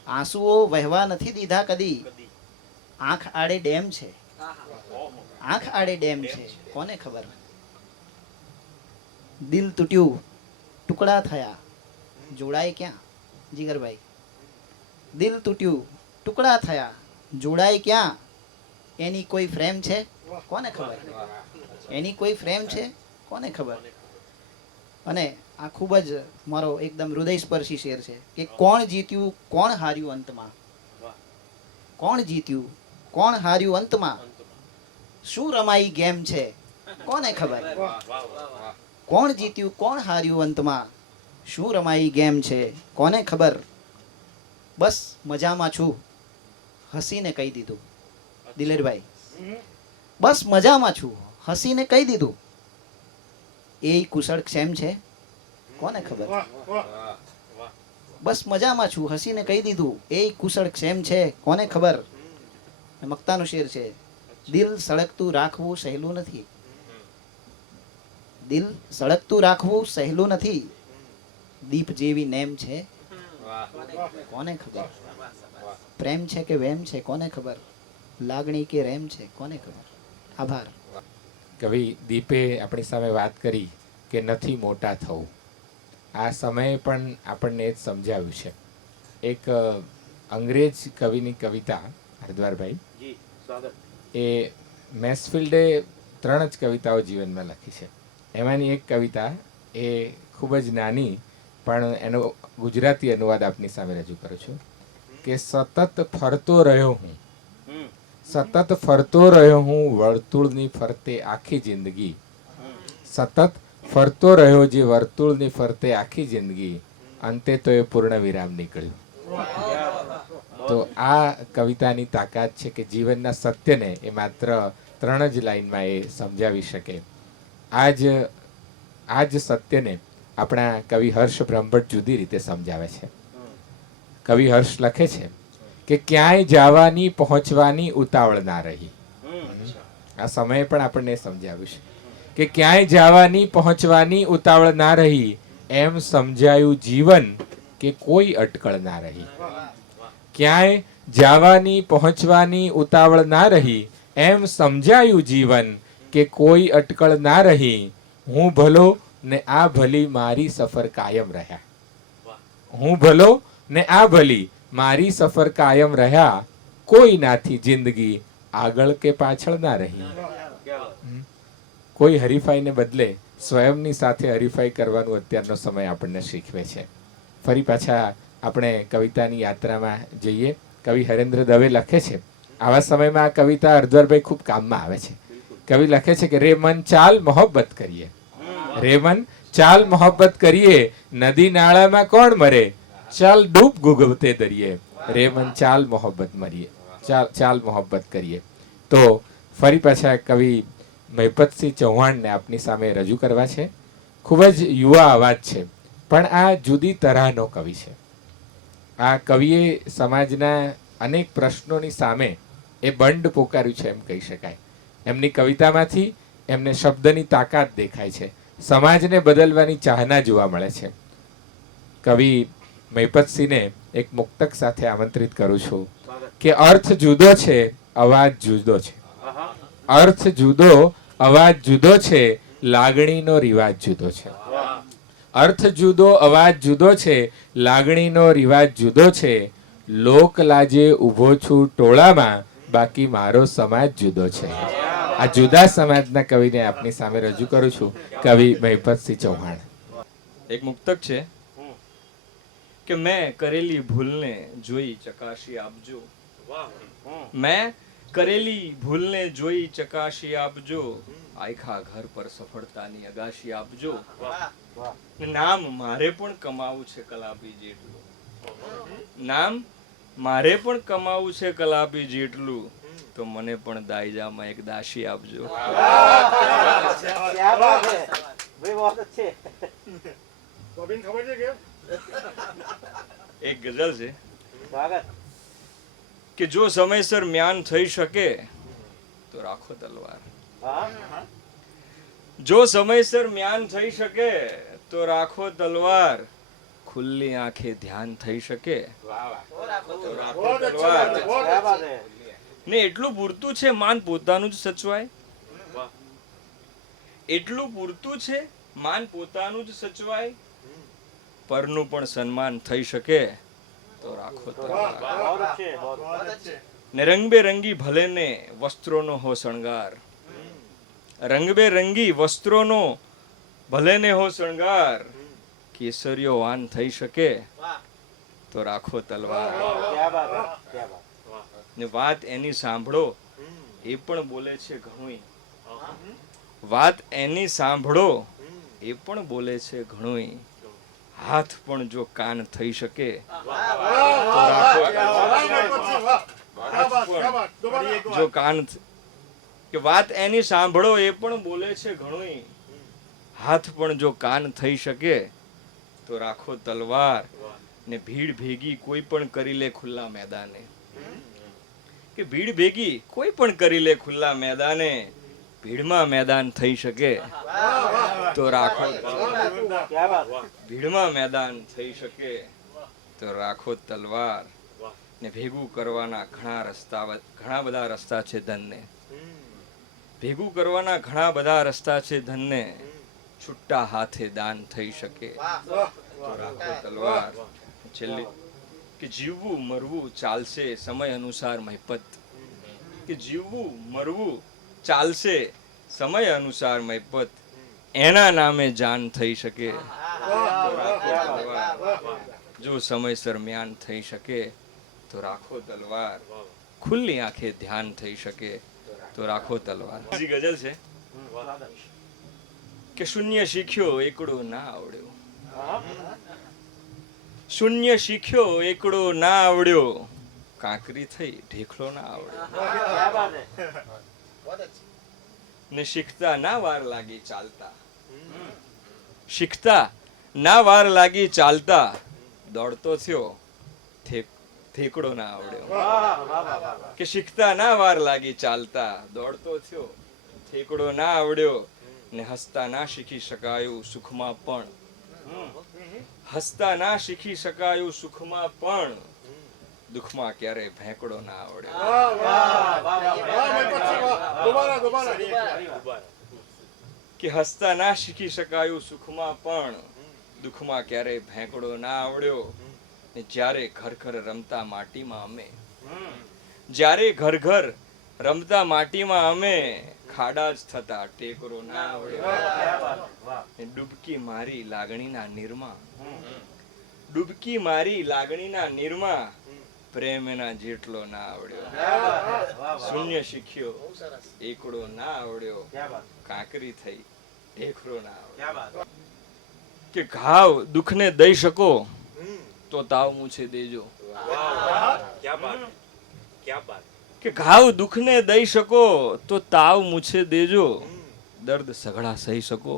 આંસુઓ વહેવા નથી દીધા કદી, આંખ આડે ડેમ છે, આંખ આડે ડેમ છે કોને ખબર. દિલ તૂટ્યું ટુકડા થયા જોડાય ક્યાં, જીગરભાઈ, દિલ તૂટ્યું ટુકડા થયા જોડાય ક્યાં, એની કોઈ ફ્રેમ છે કોને ખબર, એની કોઈ ફ્રેમ છે કોને ખબર. અને આ ખૂબ જ મારો એકદમ હૃદયસ્પર્શી શેર છે કે કોણ જીત્યું કોણ હાર્યું અંતમાં, કોણ જીત્યું કોણ હાર્યું અંતમાં, શું રમાઈ ગેમ છે કોને ખબર, કોણ જીત્યું કોણ હાર્યું અંતમાં, શું રમાઈ ગેમ છે કોને ખબર. બસ મજામાં છું હસીને કહી દીધું, દિલેરભાઈ, બસ મજામાં છું હસીને કહી દીધું, એ કુશળ ક્ષેમ છે કોને ખબર. બસ મજામાં છું હસીને કહી દીધું, એ કુશળ ક્ષેમ છે કોને ખબર. મક્તાનો શેર છે, દિલ સળગતું રાખવું સહેલું નથી, દિલ સળગતું રાખવું સહેલું નથી, દીપ જેવી નેમ છે કોને ખબર. પ્રેમ છે કે વેમ છે કોને ખબર, લાગણી કે રેમ છે કોને ખબર. આભાર. કવિ દીપે આપણી સામે વાત કરી કે નથી મોટા થવું. આ સમયે પણ આપણને એ જ સમજાવ્યું છે. એક અંગ્રેજ કવિની કવિતા, હરદ્વારભાઈ, એ મેસફિલ્ડે 3 જ કવિતાઓ જીવનમાં લખી છે. એમાંની એક કવિતા એ ખૂબ જ નાની, પણ એનો ગુજરાતી અનુવાદ આપની સામે રજૂ કરું છું કે સતત ફરતો રહ્યો હું, સતત ફરતો રહ્યો હું વર્તુળની ફરતે આખી જિંદગી, સતત ફરતો રહ્યો જે વર્તુળની ફરતે આખી જિંદગી, અંતે તો એ પૂર્ણ વિરામ નીકળ્યું. તો આ કવિતાની તાકાત છે કે જીવનના સત્યને એ માત્ર 3 જ લાઈનમાં એ સમજાવી શકે. આ જ સત્યને આપણા કવિ હર્ષ બ્રહ્મભટ્ટ જુદી રીતે સમજાવે છે. કવિ હર્ષ લખે છે કે ક્યાંય જવાની પહોંચવાની ઉતાવળ ના રહી. આ સમયે પણ આપણને સમજાવ્યું છે કે ક્યાંય જવાની પહોંચવાની ઉતાવળ ના રહી, એમ સમજાયું જીવન કે કોઈ અટકળ ના રહી. ક્યાંય જવાની પહોંચવાની ઉતાવળ ના રહી, એમ સમજાયું જીવન કે કોઈ અટકળ ના રહી, હું ભલો ને આ ભલી મારી સફર કાયમ રહ્યા, હું ભલો ને આ ભલી મારી સફર કાયમ રહ્યા, કોઈ નાથી જિંદગી આગળ કે પાછળ ના રહી. કોઈ હરીફાઈને બદલે સ્વયંની સાથે હરીફાઈ કરવાનું અત્યારનો સમય આપણને શીખવે છે. ફરી પાછા આપણે કવિતાની યાત્રામાં જઈએ. કવિ હરેન્દ્ર દવે લખે છે, આવા સમયમાં આ કવિતા હરદ્વારભાઈ ખૂબ કામમાં આવે છે. કવિ લખે છે કે રે મન ચાલ મોહબ્બત કરીએ, રે મન ચાલ મોહબ્બત કરીએ, નદી નાળામાં કોણ મરે, ચાલ ડૂબ ગુગવતે દરિયે, રે મન ચાલ મોહબ્બત મરીએ, ચાલ મોહબ્બત કરીએ. તો ફરી પાછા કવિ મહિપતસિંહ ચૌહાણને આપની સામે રજૂ કરવા છે. ખૂબ જ યુવા અવાજ છે, પણ આ જુદી તરહનો કવિ છે. આ કવિએ સમાજના અનેક પ્રશ્નોની સામે એ બંડ પોકાર્યું છે એમ કહી શકાય. એમની કવિતામાંથી એમને શબ્દની તાકાત દેખાય છે. સમાજને બદલવાની ચાહના જોવા મળે છે. કવિ મહિપતસિંહને એક મુક્તક સાથે આમંત્રિત કરું છું કે અર્થ જુદો છે, અવાજ જુદો છે, અર્થ જુદો, અવાજ જુદો છે, લાગણીનો રિવાજ જુદો છે. અર્થ જુદો, અવાજ જુદો છે, લાગણીનો રિવાજ જુદો છે, લોક લાજે ઊભો છું ટોળામાં, બાકી મારો સમાજ જુદો છે. આ જુદા સમાજના કવિને આપની સામે રજૂ કરું છું, કવિ મહિપતસિંહ ચૌહાણ. એક મુક્તક છે કે મેં કરેલી ભૂલને જોઈ ચકાસી આપજો, મેં કરેલી ભૂલને જોઈ ચકાસી આપજો, આખા ઘર પર સફળતાની અગાશી આપજો, નામ મારે પણ કમાવું છે કલાપી જેટલું, નામ મારે પણ કમાવું છે કલાપી જેટલું, તો મને પણ દાયજામાં એક દાસી આપજો. ગોવિંદ ખબર છે કે એક ગઝલ છે કે જો સમયસર મ્યાન થઈ શકે તો રાખો તલવાર. જો સમયસર મ્યાન થઈ શકે તો રાખો તલવાર, ખુલ્લી આંખે ધ્યાન થઈ શકે તો રાખો તલવાર. ને એટલું પૂરતું છે માન પોતાનું જ સચવાય, એટલું પૂરતું છે માન પોતાનું જ સચવાય, પરનું પણ સન્માન થઈ શકે તો રાખો તલવાર. ને રંગબેરંગી ભલે ને વસ્ત્રોનો હો શણગાર, રંગબેરંગી વસ્ત્રોનો ભલે ને હો શણગાર, કેસરીઓ વાન થઈ શકે તો રાખો તલવાર. ને વાત એની સાંભળો એ પણ બોલે છે ઘણું, વાત એની સાંભળો એ પણ બોલે છે ઘણું, હાથ પણ જો કાન થઈ શકે તો રાખો તલવાર. જો કાન કે વાત એની સાંભળો એ પણ બોલે છે ઘણું, હાથ પણ જો કાન થઈ શકે તો રાખો તલવાર. ને ભીડ ભેગી કોઈ પણ કરી લે ખુલ્લા મેદાને, કે ભીડ ભેગી કોઈ પણ કરી લે ખુલ્લા મેદાને, ભીડમાં મેદાન થઈ શકે તો રાખો તલવાર. ભીડમાં મેદાન થઈ શકે તો રાખો તલવાર. ને ભેગું કરવાના ઘણા બધા રસ્તા છે ધનને, ભેગું કરવાના ઘણા બધા રસ્તા છે ધનને, છુટ્ટા હાથે દાન થઈ શકે તો રાખો તલવાર. છેલ્લે કે જીવવું મરવું ચાલશે સમય અનુસાર મહિપત, કે જીવવું મરવું ચાલશે સમય અનુસાર મહિપત, એના નામે જાન થઈ શકે તો રાખો તલવાર. જો સમયસર મ્યાન થઈ શકે તો રાખો તલવાર, ખુલ્લી આંખે ધ્યાન થઈ શકે તો રાખો તલવાર. બીજી ગઝલ છે કે શૂન્ય શીખ્યો એકડો ના આવડ્યો, શૂન્ય શીખ્યો એકડો ના આવડ્યો, કાંકરી થઈ ઢેખલો ના આવડ્યો. ને શીખતા ના વાર લાગી ચાલતા, શીખતા ના વાર લાગી ચાલતા, દોડતો થયો થેકડો ના આવડ્યો. કે શીખતા ના વાર લાગી ચાલતા, દોડતો થયો થેકડો ના આવડ્યો. ને હસતા ના શીખી શકાયું સુખમાં પણ, હસતા ના શીખી શકાયું સુખમાં પણ, દુઃખમાં ક્યારે ભેંકડો ના આવડ્યો. કે હસતા ના શીખી શકાયું સુખમાં પણ, દુઃખમાં ક્યારે ભેંકડો ના આવડ્યો. ને જ્યારે ઘર ઘર રમતા માટીમાં અમે, જ્યારે ઘર ઘર રમતા માટીમાં અમે, ખાડા જ થતા ટેકરો ના આવડ્યો. ને ડૂબકી મારી લાગણીના નીરમાં, ડૂબકી મારી લાગણીના નીરમાં, પ્રેમ એના જેટલો ના આવડ્યો. શૂન્ય શીખ્યો એકડો ના આવડ્યો, કાંકરી થઈ ઢેખરો ના આવડ્યો. કે ઘાવ દુઃખને દઈ શકો તો તાવ મૂછે દેજો, કે ઘાવ દુઃખને દઈ શકો તો તાવ મૂછે દેજો, દર્દ સઘળા સહી શકો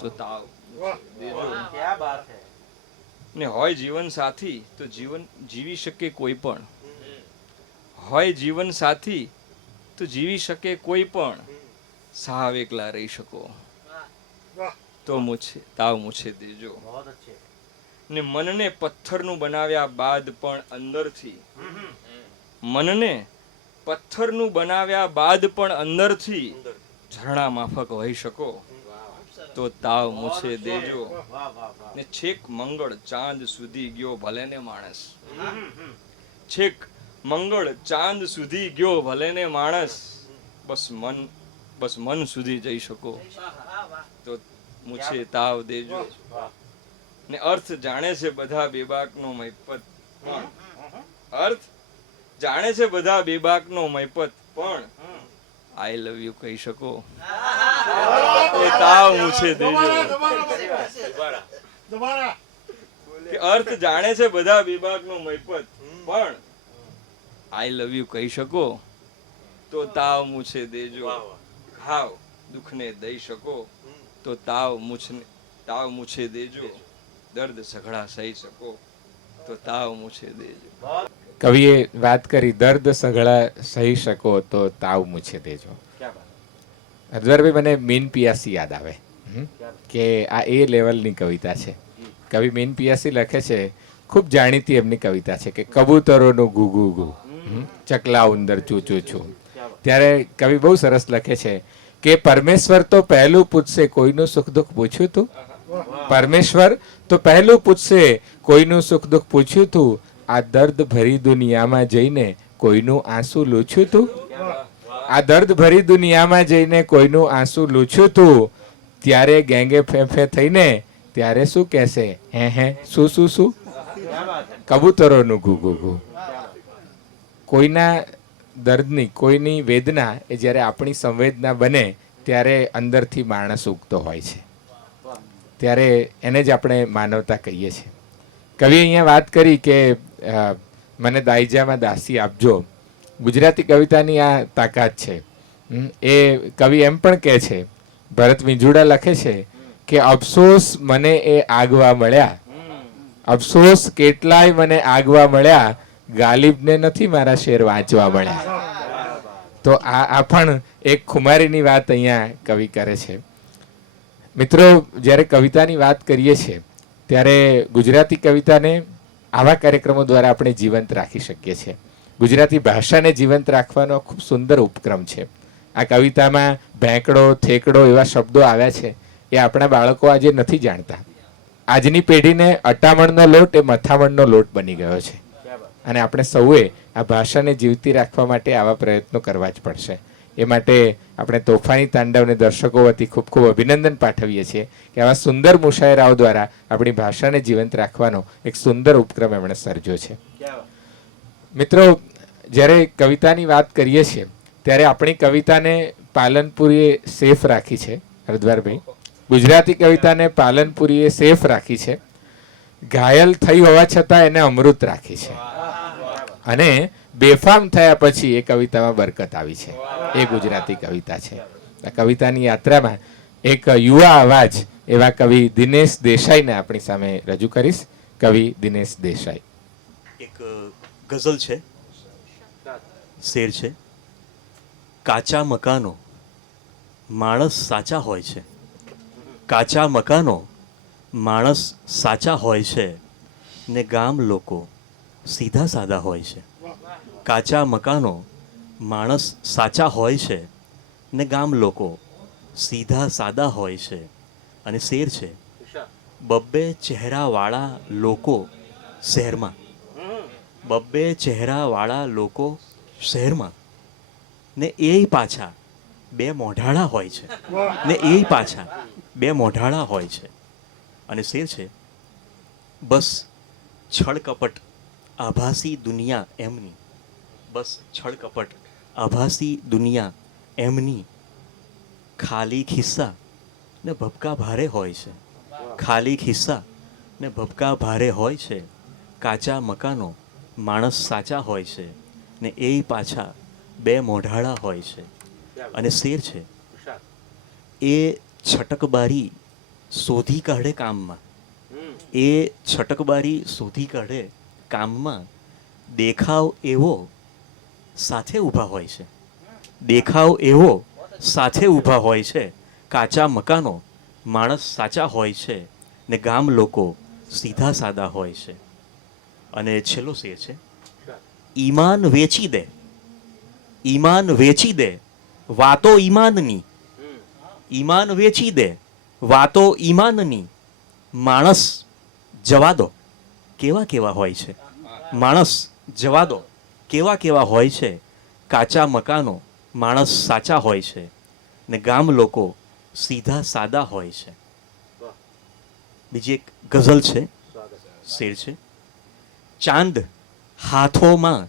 તો તાવ દેજો. ને હોય જીવન સાથી તો જીવન જીવી શકે કોઈ પણ, હોય જીવન સાથી તો જીવી શકે કોઈ પણ, સાવ એકલા રહી શકો તો તાવ મૂછે દેજો. ને મનને પથ્થરનું બનાવ્યા બાદ પણ અંદરથી, મનને પથ્થરનું બનાવ્યા બાદ પણ અંદરથી ઝરણા માફક વહી શકો તો તાવ મૂછે દેજો. ને છેક મંગળ ચાંદ સુધી ગયો ભલે ને માણસ, છેક મંગળ ચાંદ સુધી ગયો ભલે ને માણસ, બસ મન સુધી જઈ શકો તો મૂછે તાવ દેજો. ને અર્થ જાણે છે બધા બેબાકનો મહિપત પણ, અર્થ જાણે છે બધા બેબાકનો મહિપત પણ, આઈ લવ યુ કહી શકો એ તાવ મૂછે દેજો. કે અર્થ જાણે છે બધા બેબાકનો મહિપત પણ આઈ લવ યુ કહી શકો તો તાવ મૂછે દેજો. ઘાવ દુઃખને દઈ શકો તો તાવ મૂછે દેજો. દર્દ સઘળા સહી શકો તો તાવ મૂછે દેજો. કવિએ વાત કરી દર્દ સઘળા સહી શકો તો તાવ મૂછે દેજો. હરદ્વારભાઈ, મને મીન પિયાસી યાદ આવે કે આ એ લેવલની કવિતા છે. કવિ મીન પિયાસી લખે છે, ખૂબ જાણીતી એમની કવિતા છે કે કબૂતરોનું ગુ ગુ ગુ, ચકલા ઉંદર ચૂ ચૂ ચૂ. ત્યારે કવિ બહુ સરસ લખે છે કે પરમેશ્વર તો પહેલું પૂછશે કોઈનું સુખ દુઃખ પૂછ્યું તું. પરમેશ્વર તો પહેલું પૂછશે કોઈનું સુખ દુઃખ પૂછ્યું તું. આ દર્દ ભરી દુનિયામાં જઈને કોઈનું આંસુ લૂછ્યું તું. આ દર્દ ભરી દુનિયામાં જઈને કોઈનું આંસુ લૂછ્યું તું. ત્યારે ગેંગે ફેફે થઈને ત્યારે શું કહેશે? હે હે શું શું શું? કબૂતરોનું ઘુ ઘુ ઘુ. કોઈના દર્દની, કોઈની વેદના એ જ્યારે આપણી સંવેદના બને ત્યારે અંદરથી માણસ ઉગતો હોય છે. ત્યારે એને જ આપણે માનવતા કહીએ છીએ. કવિ અહીંયા વાત કરી કે મને દાઈજામાં દાસી આપજો. ગુજરાતી કવિતાની આ તાકાત છે. એ કવિ એમ પણ કહે છે, ભરત વિંજુડા લખે છે કે અફસોસ મને એ આગવા મળ્યા, અફસોસ કેટલાય મને આગવા મળ્યા, ગાલિબને નથી મારા શેર વાંચવા મળ્યા. તો આ પણ એક ખુમારીની વાત અહીંયા કવિ કરે છે. મિત્રો, જ્યારે કવિતાની વાત કરીએ છીએ ત્યારે ગુજરાતી કવિતાને આવા કાર્યક્રમો દ્વારા આપણે જીવંત રાખી શકીએ છીએ. ગુજરાતી ભાષાને જીવંત રાખવાનો ખૂબ સુંદર ઉપક્રમ છે. આ કવિતામાં ભેંકડો, થેકડો એવા શબ્દો આવ્યા છે એ આપણા બાળકો આજે નથી જાણતા. આજની પેઢીને અટામણનો લોટ એ મથામણનો લોટ બની ગયો છે અને આપણે સૌએ આ ભાષાને જીવતી રાખવા માટે આવા પ્રયત્નો કરવા જ પડશે. એ માટે આપણે તોફાની તાંડવને દર્શકો વતી ખૂબ ખૂબ અભિનંદન પાઠવીએ છીએ કે આવા સુંદર મુશાયરાઓ દ્વારા આપણી ભાષાને જીવંત રાખવાનો એક સુંદર ઉપક્રમ એમણે સર્જ્યો છે. મિત્રો, જ્યારે કવિતાની વાત કરીએ છીએ ત્યારે આપણી કવિતાને પાલનપુરીએ સેફ રાખી છે. હરદ્વારભાઈ, ગુજરાતી કવિતાને પાલનપુરીએ સેફ રાખી છે. ઘાયલ થઈ હોવા છતાં એને અમૃત રાખી છે અને બેફામ થયા પછી એ કવિતામાં બરકત આવી છે. એ ગુજરાતી કવિતા છે. આ કવિતાની યાત્રામાં એક યુવા અવાજ એવા કવિ દિનેશ દેસાઈને આપણી સામે રજૂ કરીશ. કવિ દિનેશ દેસાઈ. એક ગઝલ છે, શેર છે. કાચા મકાનો માણસ સાચા હોય છે, કાચા મકાનો માણસ સાચા હોય છે ને ગામ લોકો સીધા સાદા હોય છે. કાચા મકાનો માણસ સાચા હોય છે ને ગામ લોકો સીધા સાદા હોય છે. અને શેર છે, બબ્બે ચહેરાવાળા લોકો શહેરમાં, બબ્બે ચહેરાવાળા લોકો શહેરમાં ને એ પાછા બે મોઢાળા હોય છે, ને એ પાછા બે મોઢાળા હોય છે. અને શેર છે, બસ છળકપટ આભાસી દુનિયા એમની, બસ છળકપટ આભાસી દુનિયા એમની, ખાલી ખિસ્સા ને ભબકા ભારે હોય છે, ખાલી ખિસ્સા ને ભબકા ભારે હોય છે. કાચા મકાનો માણસ સાચા હોય છે ને એ પાછા બે મોઢાળા હોય છે. અને શેર છે, એ છટકબારી શોધી કાઢે કામમાં, એ છટકબારી શોધી કાઢે કામમાં, દેખાવ એવો સાથે ઊભા હોય છે, દેખાવ એવો સાથે ઊભા હોય છે. કાચા મકાનો માણસ સાચા હોય છે ને ગામ લોકો સીધા સાદા હોય છે. અને છેલ્લો શેર છે, ઈમાન વેચી દે, ઈમાન વેચી દે વાતો ઈમાનની, ઈમાન વેચી દે વાતો ઈમાનની, માણસ જવા દો કેવા કેવા હોય છે, માણસ જવા દો કેવા કેવા હોય છે. કાચા મકાનો માણસ સાચા હોય છે ને ગામ લોકો સીધા સાદા હોય છે. બીજી એક ગઝલ છે, શેર છે, ચાંદ હાથોમાં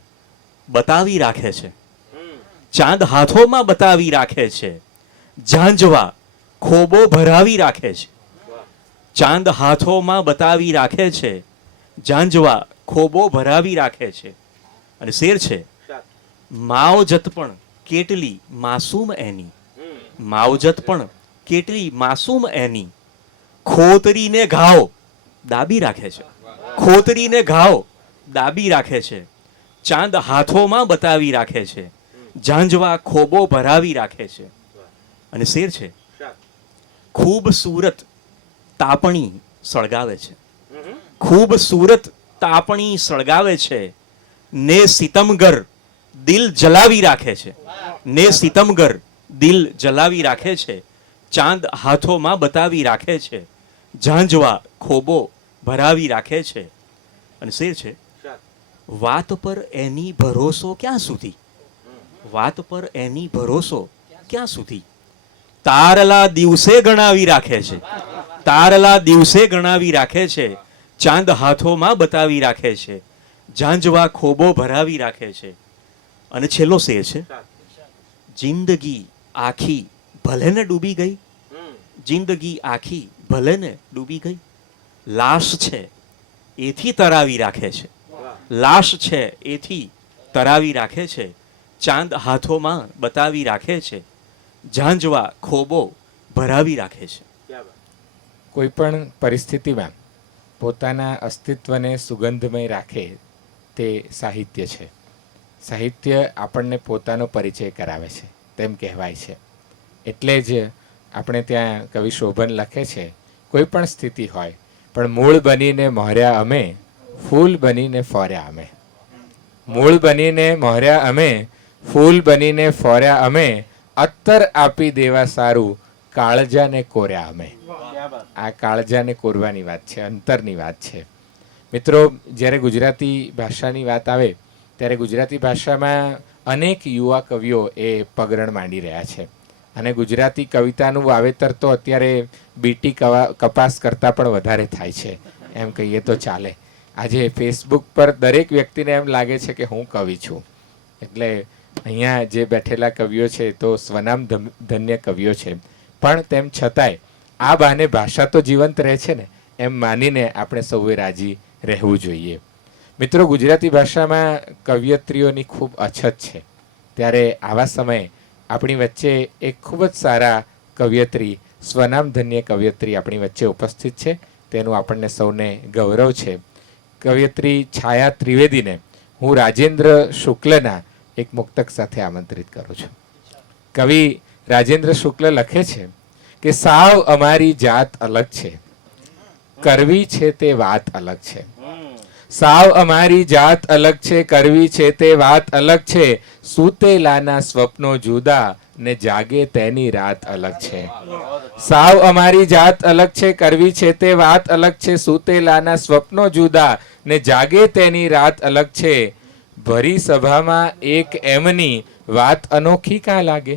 બતાવી રાખે છે, ચાંદ હાથોમાં બતાવી રાખે છે, ઝાંઝવા ખોબો ભરાવી રાખે છે, ચાંદ હાથોમાં બતાવી રાખે છે, ઝાંઝવા ખોબો ભરાવી રાખે છે. અને શેર છે માવજત પણ કેટલી માસૂમ એની, માવજત પણ કેટલી માસૂમ એની, ખોતરીને ઘાવ દાબી રાખે છે, ખોતરીને ઘાવ દાબી રાખે છે, ચાંદ હાથોમાં બતાવી રાખે છે, ઝાંઝવા ખોબો ભરાવી રાખે છે. અને શેર છે ખૂબસૂરત તાપણી સળગાવે છે, ખૂબસૂરત તાપણી સળગાવે છે, ને સિતમગર દિલ જલાવી રાખે છે, ને સિતમગર દિલ જલાવી રાખે છે, ચાંદ હાથોમાં બતાવી રાખે છે, ઝાંઝવા ખોબો ભરાવી રાખે છે. અને શેર છે વાત પર એની ભરોસો ક્યાં સુધી, વાત પર એની ભરોસો ક્યાં સુધી, તારલા દિવસે ગણાવી રાખે છે, તારલા દિવસે ગણાવી રાખે છે, ચાંદ હાથોમાં બતાવી રાખે છે, ઝાંઝવા ખોબો ભરાવી રાખે છે. અને છેલ્લો શેર છે જિંદગી આખી ભલે ને ડૂબી ગઈ, જિંદગી આખી ભલે ને ડૂબી ગઈ, લાશ છે એથી તરાવી રાખે છે, લાશ છે એથી તરાવી રાખે છે, ચાંદ હાથોમાં બતાવી રાખે છે, ઝાંઝવા ખોબો ભરાવી રાખે છે. કોઈ પણ પરિસ્થિતિમાં પોતાના અસ્તિત્વને સુગંધમય રાખે તે સાહિત્ય છે. સાહિત્ય આપણને પોતાનો પરિચય કરાવે છે તેમ કહેવાય છે. એટલે જ આપણે ત્યાં કવિ શોભન લખે છે કોઈ પણ સ્થિતિ હોય પણ મૂળ બનીને મોહર્યા અમે, ફૂલ બનીને ફોર્યા અમે, મૂળ બનીને મોહર્યા અમે, ફૂલ બનીને ફોર્યા અમે, અત્તર આપી દેવા સારું કાળજાને કોર્યા અમે. આ કાળજાને કોરવાની વાત છે, અંતરની વાત છે. મિત્રો, જ્યારે ગુજરાતી ભાષાની વાત આવે ત્યારે ગુજરાતી ભાષામાં અનેક યુવા કવિઓ એ પગરણ માંડી રહ્યા છે અને ગુજરાતી કવિતાનું વાવેતર તો અત્યારે બીટી કપાસ કરતાં પણ વધારે થાય છે એમ કહીએ તો ચાલે. આજે ફેસબુક પર દરેક વ્યક્તિને એમ લાગે છે કે હું કવિ છું. એટલે અહીંયા જે બેઠેલા કવિઓ છે તો સ્વનામ ધન્ય કવિઓ છે, પણ તેમ છતાંય આ બહાને ભાષા તો જીવંત રહે છે ને એમ માનીને આપણે સૌએ રાજી રહેવું જોઈએ. મિત્રો, ગુજરાતી ભાષામાં કવિયત્રીઓની ખૂબ અછત છે. ત્યારે આવા સમયે આપણી વચ્ચે એક ખૂબ જ સારા કવિયત્રી, સ્વનામધન્ય કવિયત્રી આપણી વચ્ચે ઉપસ્થિત છે. તેનું આપણને સૌને ગૌરવ છે. કવિયત્રી છાયા ત્રિવેદીને હું રાજેન્દ્ર શુક્લના એક મુક્તક સાથે આમંત્રિત કરું છું. કવિ રાજેન્દ્ર શુક્લ લખે છે કે સાવ અમારી જાત અલગ છે, કરવી છે તે વાત અલગ છે. સાવ અમારી જાત અલગ છે, કરવી છે તે વાત અલગ છે, સૂતેલાના સ્વપ્નો જુદા ને જાગે તેની રાત અલગ છે. સાવ અમારી જાત અલગ છે, કરવી છે તે વાત અલગ છે, સૂતેલાના સ્વપ્નો જુદા ને જાગે તેની રાત અલગ છે. ભરી સભામાં એક એમની વાત અનોખી કાં લાગે,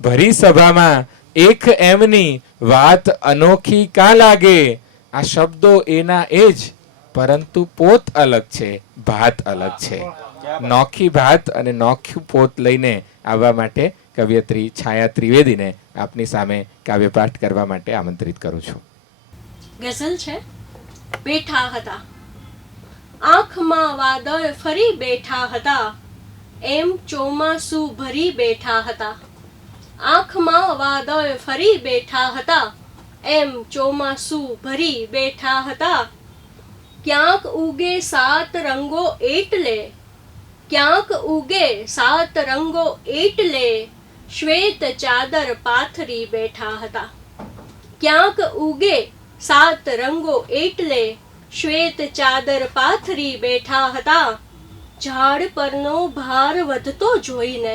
ભરી સભામાં એક એમની વાત અનોખી કાં લાગે. આ શબ્દો એના એ જ, પરંતુ પોત અલગ છે, ભાત અલગ છે. નોખી ભાત અને નોખું પોત લઈને આવવા માટે કવિયત્રી છાયા ત્રિવેદીને આપની સામે કાવ્યપાઠ કરવા માટે આમંત્રિત કરું છું. ગઝલ છે. બેઠા હતા આંખમાં વાદળ ફરી બેઠા હતા, એમ ચોમાસું ભરી બેઠા હતા. આંખમાં વાદળ ફરી બેઠા હતા, એમ ચોમાસું ભરી બેઠા હતા. ક્યાંક ઉગે સાત રંગો એટલે, ક્યાંક ઉગે સાત રંગો એટલે, શ્વેત ચાદર પાથરી બેઠા હતા. ક્યાંક ઉગે સાત રંગો એટલે, શ્વેત ચાદર પાથરી બેઠા હતા. ઝાડ પરનો ભાર વધતો જોઈને,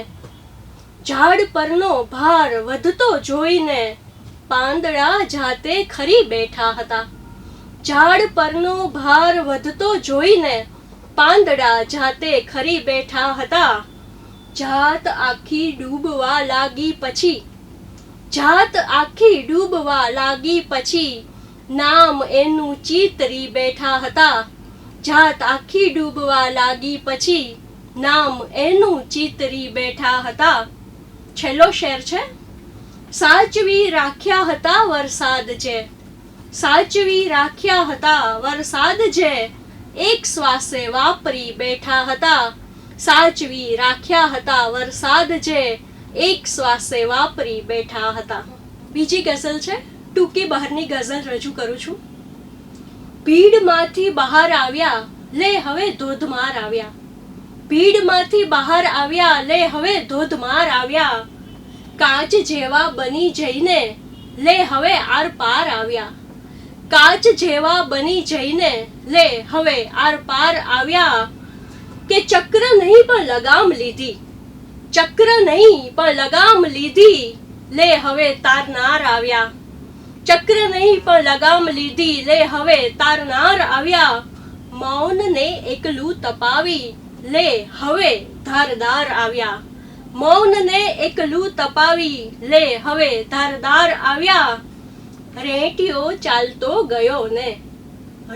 ઝાડ પરનો ભાર વધતો જોઈને, પાંદડા જાતે ખરી બેઠા હતા. ઝાડ પરનો ભાર વધતો જોઈને, પાંદડા જાતે ખરી બેઠા હતા. જાત આખી ડૂબવા લાગી પછી, જાત આખી ડૂબવા લાગી પછી, નામ એનું ચીતરી બેઠા હતા. જાત આખી ડૂબવા લાગી પછી, નામ એનું ચીતરી બેઠા હતા. છેલ્લો શેર છે. સાચવી રાખ્યા હતા વરસાદ જે, સાચવી રાખ્યા હતા વરસાદ જે, એક શ્વાસે વાપરી બેઠા હતા. સાચવી રાખ્યા હતા વરસાદ જે એક શ્વાસે વાપરી બેઠા હતા. બીજી ગઝલ છે, ટૂંકી બહારની ગઝલ રજૂ કરું છું. ભીડમાંથી બહાર આવ્યા લે હવે ધોધમાર આવ્યા. ભીડમાંથી બહાર આવ્યા લે હવે ધોધમાર આવ્યા. કાચ જેવા બની જઈને લે હવે આર પાર આવ્યા. કાચ જેવા બની જઈને લે હવે આર પાર આવ્યા. કે ચક્ર નહીં પણ લગામ લીધી, ચક્ર નહીં પણ લગામ લીધી લે હવે તારનાર આવ્યા. ચક્ર નહીં પણ લગામ લીધી લે હવે તારનાર આવ્યા. મૌનને એકલું તપાવી લે હવે ધારદાર આવ્યા. મૌનને એકલું તપાવી લે હવે ધારદાર આવ્યા. રેટિયો ચાલતો ગયો ને,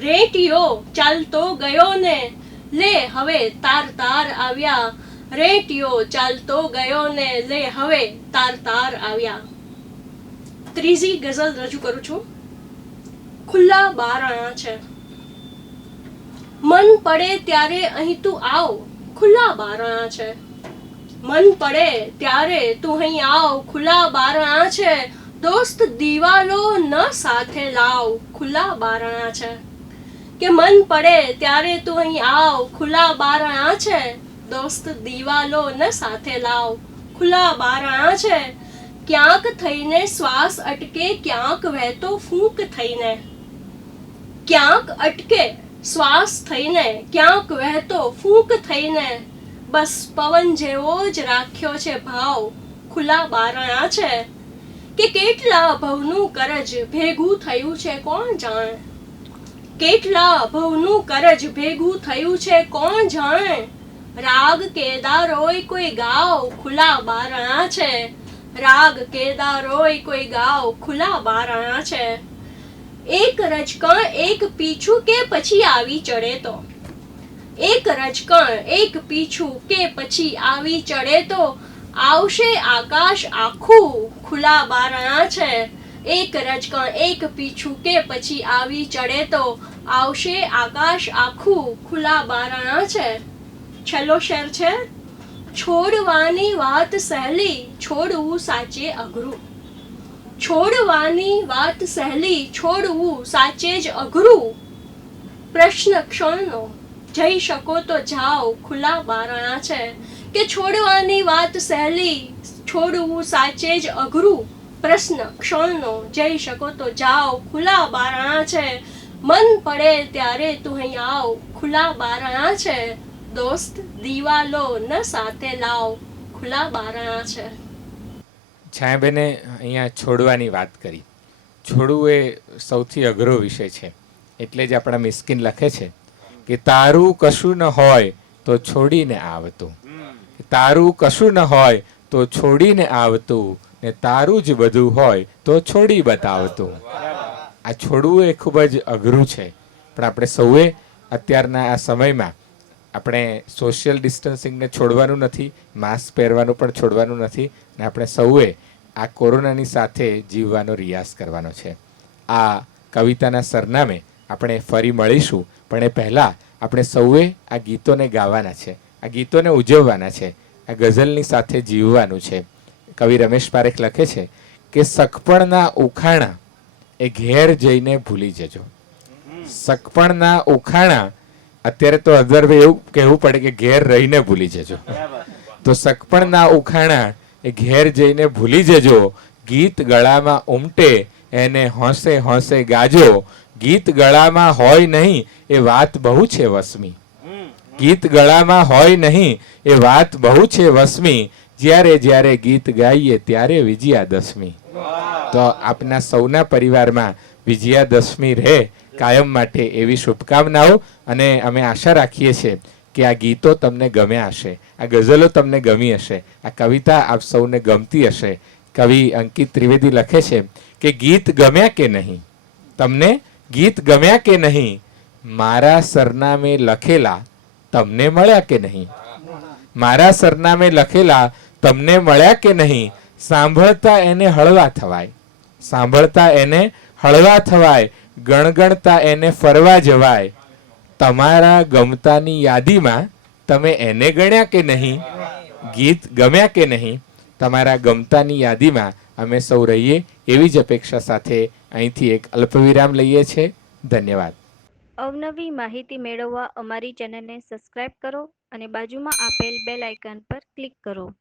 રેટિયો ચાલતો ગયો ને લે હવે તાર તાર આવ્યા. રેટિયો ચાલતો ગયો ને લે હવે તાર તાર આવ્યા. ત્રીજી ગઝલ રજૂ કરું છું. ખુલ્લા બારણા છે. મન પડે ત્યારે અહીં તું આવ, ખુલ્લા બારણા છે. મન પડે ત્યારે તું અહીં આવ, ખુલ્લા બારણા છે. દોસ્ત દિવાલો ન સાથે લાવ, ખુલ્લા બારણા છે. કે મન પડે ત્યારે તું અહીં આવ, ખુલ્લા બારણા છે. દોસ્ત દિવાલો ન સાથે લાવ, ખુલ્લા બારણા છે. ક્યાંક થઈને શ્વાસ અટકે, ક્યાંક વહેતો ફૂંક થઈને, ક્યાંક અટકે શ્વાસ થઈને, ક્યાંક વહેતો ફૂંક થઈને. બસ પવન જેવો જ રાખ્યો છે ભાવ, ખુલ્લા બારણા છે. કે કેટલા ભવનું કરજ ભેગું થયું છે કોણ જાણે, કેટલા ભવનું કરજ ભેગું થયું છે કોણ જાણે. રાગ કેદારોય કોઈ ગાવ, ખુલ્લા બારણા છે. રાગ કેદારોય કોઈ ગાવ, ખુલ્લા બારણા છે. એક રજકણ એક પીછું કે પછી આવી ચડે તો, એક રજકણ એક પીછું કે પછી આવી ચડે તો આવશે આકાશ આખું, ખુલ્લા બારણા છે. એક રજકણ એક પીછું કે પછી આવી ચડે તો આવશે આકાશ આખું, ખુલ્લા બારણા છે. છેલ્લો શેર છે. છોડવાની વાત સહેલી, છોડવું સાચે અઘરું. છોડવાની વાત સહેલી, છોડવું સાચે જ અઘરું. પ્રશ્ન ક્ષણનો જઈ શકો તો જાઓ, ખુલ્લા બારણા છે. કે છોડવાની વાત સહેલી, છોડવું સાચે જ અઘરું. પ્રશ્ન ક્ષણનો જઈ શકો તો જાઓ, ખુલ્લા બારણા છે. મન પડે ત્યારે તું અહીં આવ, ખુલ્લા બારણા છે. દોસ્ત દિવાલો ન સાથે લાવ, ખુલ્લા બારણા છે. છાયાબેને અહીંયા છોડવાની વાત કરી. છોડવું એ સૌથી અઘરો વિષય છે. એટલે જ આપણા મિસ્કિન લખે છે કે તારું કશું ન હોય તો છોડીને આવતું, તારું કશું ન હોય તો છોડીને આવતું, ને તારું જ બધું હોય તો છોડી બતાવતું. આ છોડવું એ ખૂબ જ અઘરું છે. પણ આપણે સૌએ અત્યારના આ સમયમાં આપણે સોશિયલ ડિસ્ટન્સિંગને છોડવાનું નથી, માસ્ક પહેરવાનું પણ છોડવાનું નથી, ને આપણે સૌએ આ કોરોનાની સાથે જીવવાનો રિયાઝ કરવાનો છે. આ કવિતાના સરનામે આપણે ફરી મળીશું, પણ એ પહેલાં આપણે સૌએ આ ગીતોને ગાવાના છે, આ ગીતોને ઉજવવાના છે, આ ગઝલની સાથે જીવવાનું છે. કવિ રમેશ પારેખ લખે છે કે સગપણના ઉખાણા એ ઘેર જઈને ભૂલી જજો. સગપણના ઉખાણા, અત્યારે તો અધર એવું કહેવું પડે કે ઘેર રહીને ભૂલી જજો. તો સગપણના ઉખાણા એ ઘેર જઈને ભૂલી જજો. ગીત ગળામાં ઉમટે એને હોંશે હોંશે ગાજો. ગીત ગળામાં હોય નહીં એ વાત બહુ છે વસમી. ગીત ગળામાં હોય નહીં એ વાત બહુ છે વસમી. જ્યારે જ્યારે ગીત ગાઈએ ત્યારે વિજયાદશમી. તો આપના સૌના પરિવારમાં વિજયાદશમી રહે કાયમ માટે એવી શુભકામનાઓ. અને અમે આશા રાખીએ છીએ કે આ ગીતો તમને ગમ્યા હશે, આ ગઝલો તમને ગમી હશે, આ કવિતા આપ સૌને ગમતી હશે. કવિ અંકિત ત્રિવેદી લખે છે કે ગીત ગમ્યા કે નહીં, તમને ગીત ગમ્યા કે નહીં, મારા સરનામે લખેલા તમને મળ્યા કે નહીં, મારા સરનામે લખેલા તમને મળ્યા કે નહીં. સાંભળતા એને હળવા થવાય, સાંભળતા એને હળવા થવાય, ગણગણતા એને ફરવા જવાય. તમારા ગમતાની યાદીમાં તમે એને ગણ્યા કે નહીં? ગીત ગમ્યા કે નહીં? તમારા ગમતાની યાદીમાં અમે સૌ રહીએ એવી જ અપેક્ષા સાથે અહીંથી એક અલ્પવિરામ લઈએ છીએ. ધન્યવાદ. અવનવી માહિતી મેળવવા અમારી ચેનલને સબસ્ક્રાઇબ કરો અને બાજુમાં આપેલ બેલ આઇકન પર ક્લિક કરો.